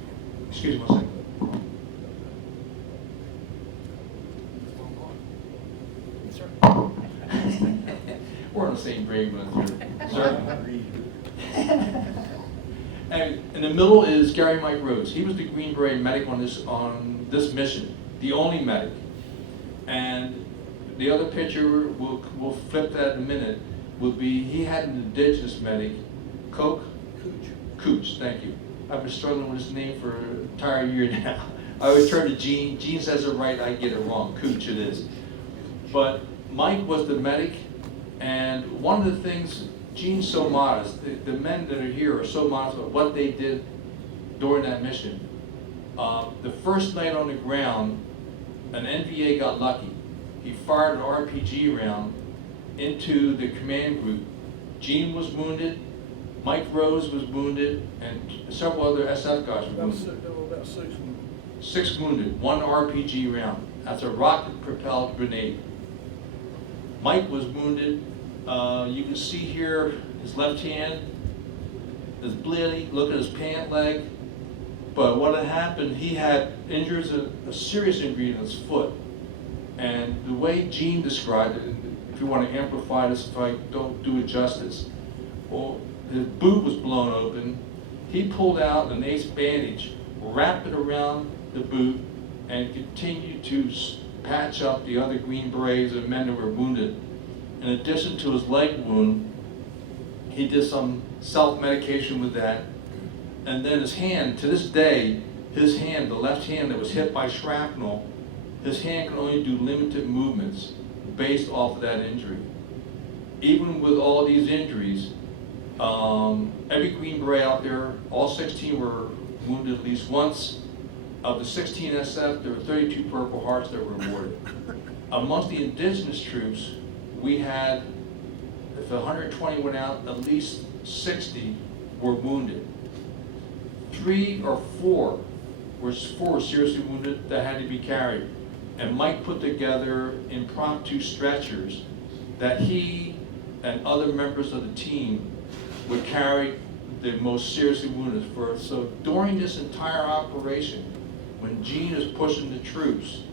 Excuse me one second. We're on the same grade with you, sir. And in the middle is Gary Mike Rose. He was the Green Beret medic on this mission, the only medic. And the other picture, we'll flip that in a minute, would be he had an indigenous medic, Cooch, thank you. I've been struggling with his name for an entire year now. I always turn to Gene. Gene says it right, I get it wrong. Cooch it is. But Mike was the medic And one of the things, Gene's so modest, the men that are here are so modest about what they did during that mission. The first night on the ground, an NVA got lucky. He fired an RPG round into the command group. Gene was wounded, Mike Rose was wounded, and several other SF guys were wounded. There were about 6 wounded. 6 wounded, 1 RPG round. That's a rocket-propelled grenade. Mike was wounded. You can see here his left hand is bleeding. Look at his pant leg. But what had happened, he had injuries, a serious injury in his foot. And the way Gene described it, if you want to amplify this, if I don't do it justice, well, his boot was blown open. He pulled out an ace bandage, wrapped it around the boot, and continued to patch up the other Green Berets and men that were wounded. In addition to his leg wound, he did some self-medication with that. And then his hand, to this day, his hand, the left hand that was hit by shrapnel, his hand can only do limited movements based off of that injury. Even with all these injuries, every Green Beret out there, all 16 were wounded at least once. Of the 16 SF, there were 32 Purple Hearts that were awarded. Amongst the indigenous troops, we had, if 120 went out, at least 60 were wounded. 3 or 4 were seriously wounded that had to be carried. And Mike put together impromptu stretchers that he and other members of the team would carry the most seriously wounded for. So during this entire operation, when Gene is pushing the troops,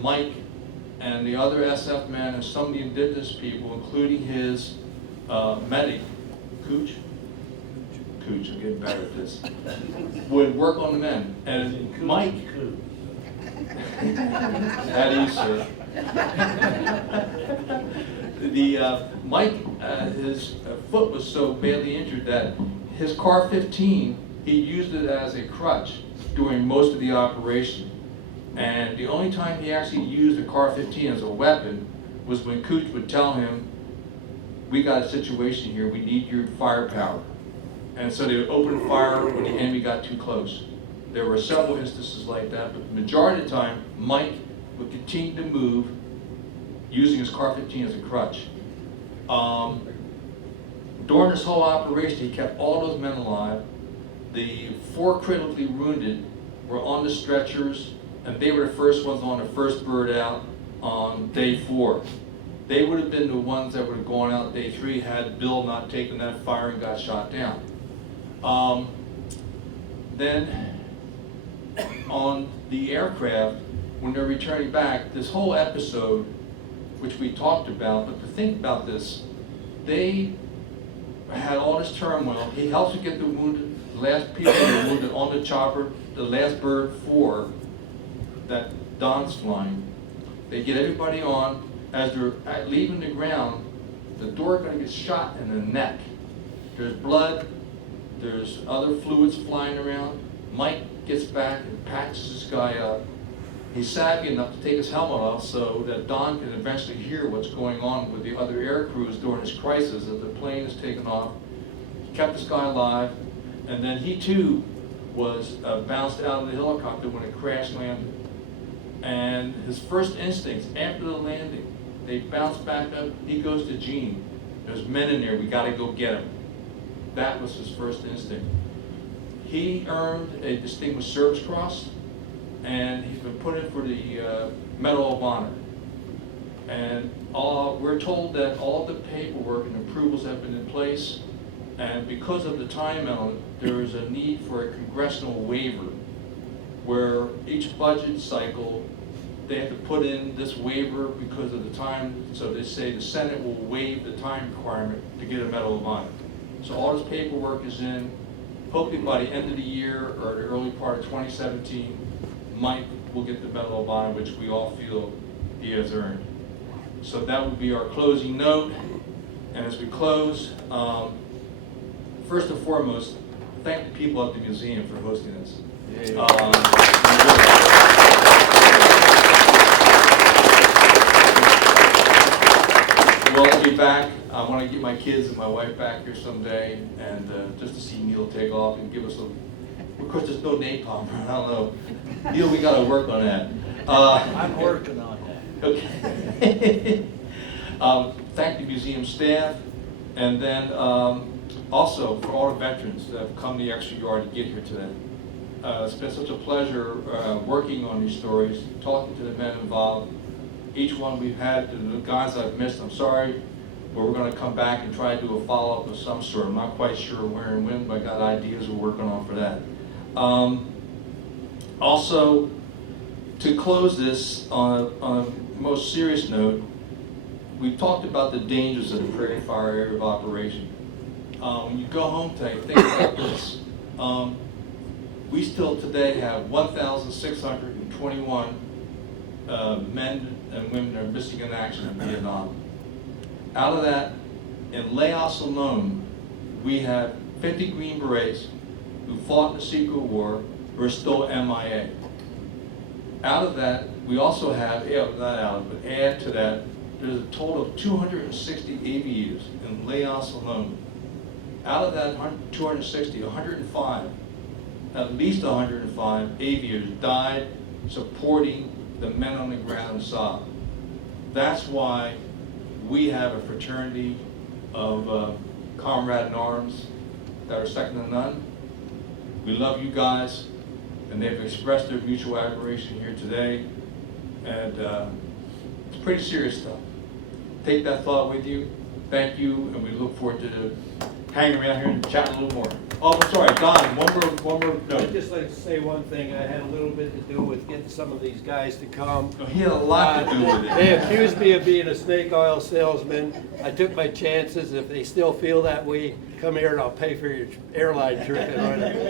Mike and the other SF men and some of the indigenous people, including his medic, Cooch, I'm getting better at this, would work on the men. And Mike, at ease, sir. Mike, his foot was so badly injured that his car 15, he used it as a crutch during most of the operation. And the only time he actually used the car 15 as a weapon was when Cooch would tell him, we got a situation here, we need your firepower. And so they would open fire when the enemy got too close. There were several instances like that, but the majority of the time, Mike would continue to move using his car 15 as a crutch. During this whole operation, he kept all those men alive. The 4 critically wounded were on the stretchers, and they were the first ones on the first bird out on day 4. They would have been the ones that would have gone out day 3 had Bill not taken that fire and got shot down. Then on the aircraft, when they're returning back, this whole episode, which we talked about, but to think about this, they had all this turmoil. He helps to get the wounded, the last people that were wounded on the chopper, the last bird 4 that Don's flying. They get everybody on. As they're leaving the ground, the door going to get shot in the neck. There's blood, there's other fluids flying around. Mike gets back and patches this guy up. He's savvy enough to take his helmet off so that Don can eventually hear what's going on with the other air crews during this crisis as the plane is taken off. He kept this guy alive, and then he too was bounced out of the helicopter when it crash landed. And his first instincts after the landing, they bounce back up, he goes to Gene. There's men in there, we gotta go get him. That was his first instinct. He earned a Distinguished Service Cross, and he's been put in for the Medal of Honor. And we're told that all the paperwork and approvals have been in place, and because of the time element, there is a need for a congressional waiver, where each budget cycle, they have to put in this waiver because of the time, so they say the Senate will waive the time requirement to get a Medal of Honor. So all this paperwork is in. Hopefully by the end of the year or the early part of 2017, Mike will get the Medal of Honor, which we all feel he has earned. So that would be our closing note. And as we close, first and foremost, thank the people at the museum for hosting this. Well, I'll be back. I want to get my kids and my wife back here someday, and just to see Neil take off and give us a. Of course, there's no napalm. I don't know. Neil, we got to work on that. I'm working on that. Okay. Thank the museum staff, and then also for all the veterans that have come the extra yard to get here today. It's been such a pleasure working on these stories, talking to the men involved. Each one we've had, the guys I've missed, I'm sorry, but we're going to come back and try to do a follow-up of some sort. I'm not quite sure where and when, but I got ideas we're working on for that. Also, to close this on a most serious note, we talked about the dangers of the prairie fire area of operation. When you go home today, think about this. We still today have 1,621 men and women that are missing in action in Vietnam. Out of that, in Laos alone, we have 50 Green Berets who fought in the Secret War who are still MIA. Out of that, we also have, not out, but add to that, there's a total of 260 aviators in Laos alone. Out of that 260, 105, at least 105 aviators died supporting the men on the ground in Saab. That's why we have a fraternity of comrade in arms that are second to none. We love you guys, and they've expressed their mutual admiration here today, and it's pretty serious stuff. Take that thought with you. Thank you, and we look forward to hanging around here and chatting a little more. Oh, I'm sorry, Don, one more note. I'd just like to say one thing. I had a little bit to do with getting some of these guys to come. Oh, he had a lot to do with it. They accused me of being a snake oil salesman. I took my chances. If they still feel that way, come here and I'll pay for your airline trip.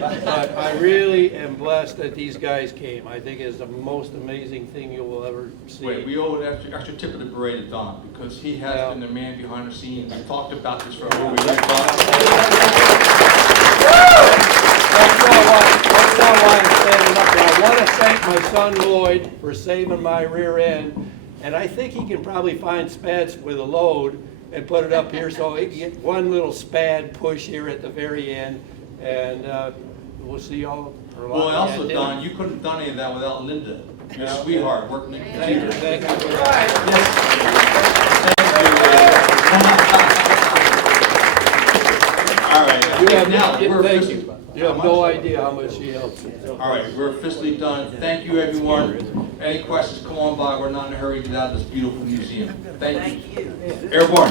But I really am blessed that these guys came. I think it's the most amazing thing you will ever see. Wait, we owe an extra tip of the parade to Don, because he has been the man behind the scenes. We talked about this for a moment. That's not why I'm standing up there. I want to thank my son Lloyd for saving my rear end, and I think he can probably find spats with a load and put it up here so he can get one little spad push here at the very end, and we'll see y'all. Well, also, Don, you couldn't have done any of that without Linda. You're a sweetheart working in the computer. Thank you. All right. You have no idea how much she helps me. All right, we're officially done. Thank you, everyone. Any questions, come on by. We're not in a hurry to get out of this beautiful museum. Thank you. Airborne.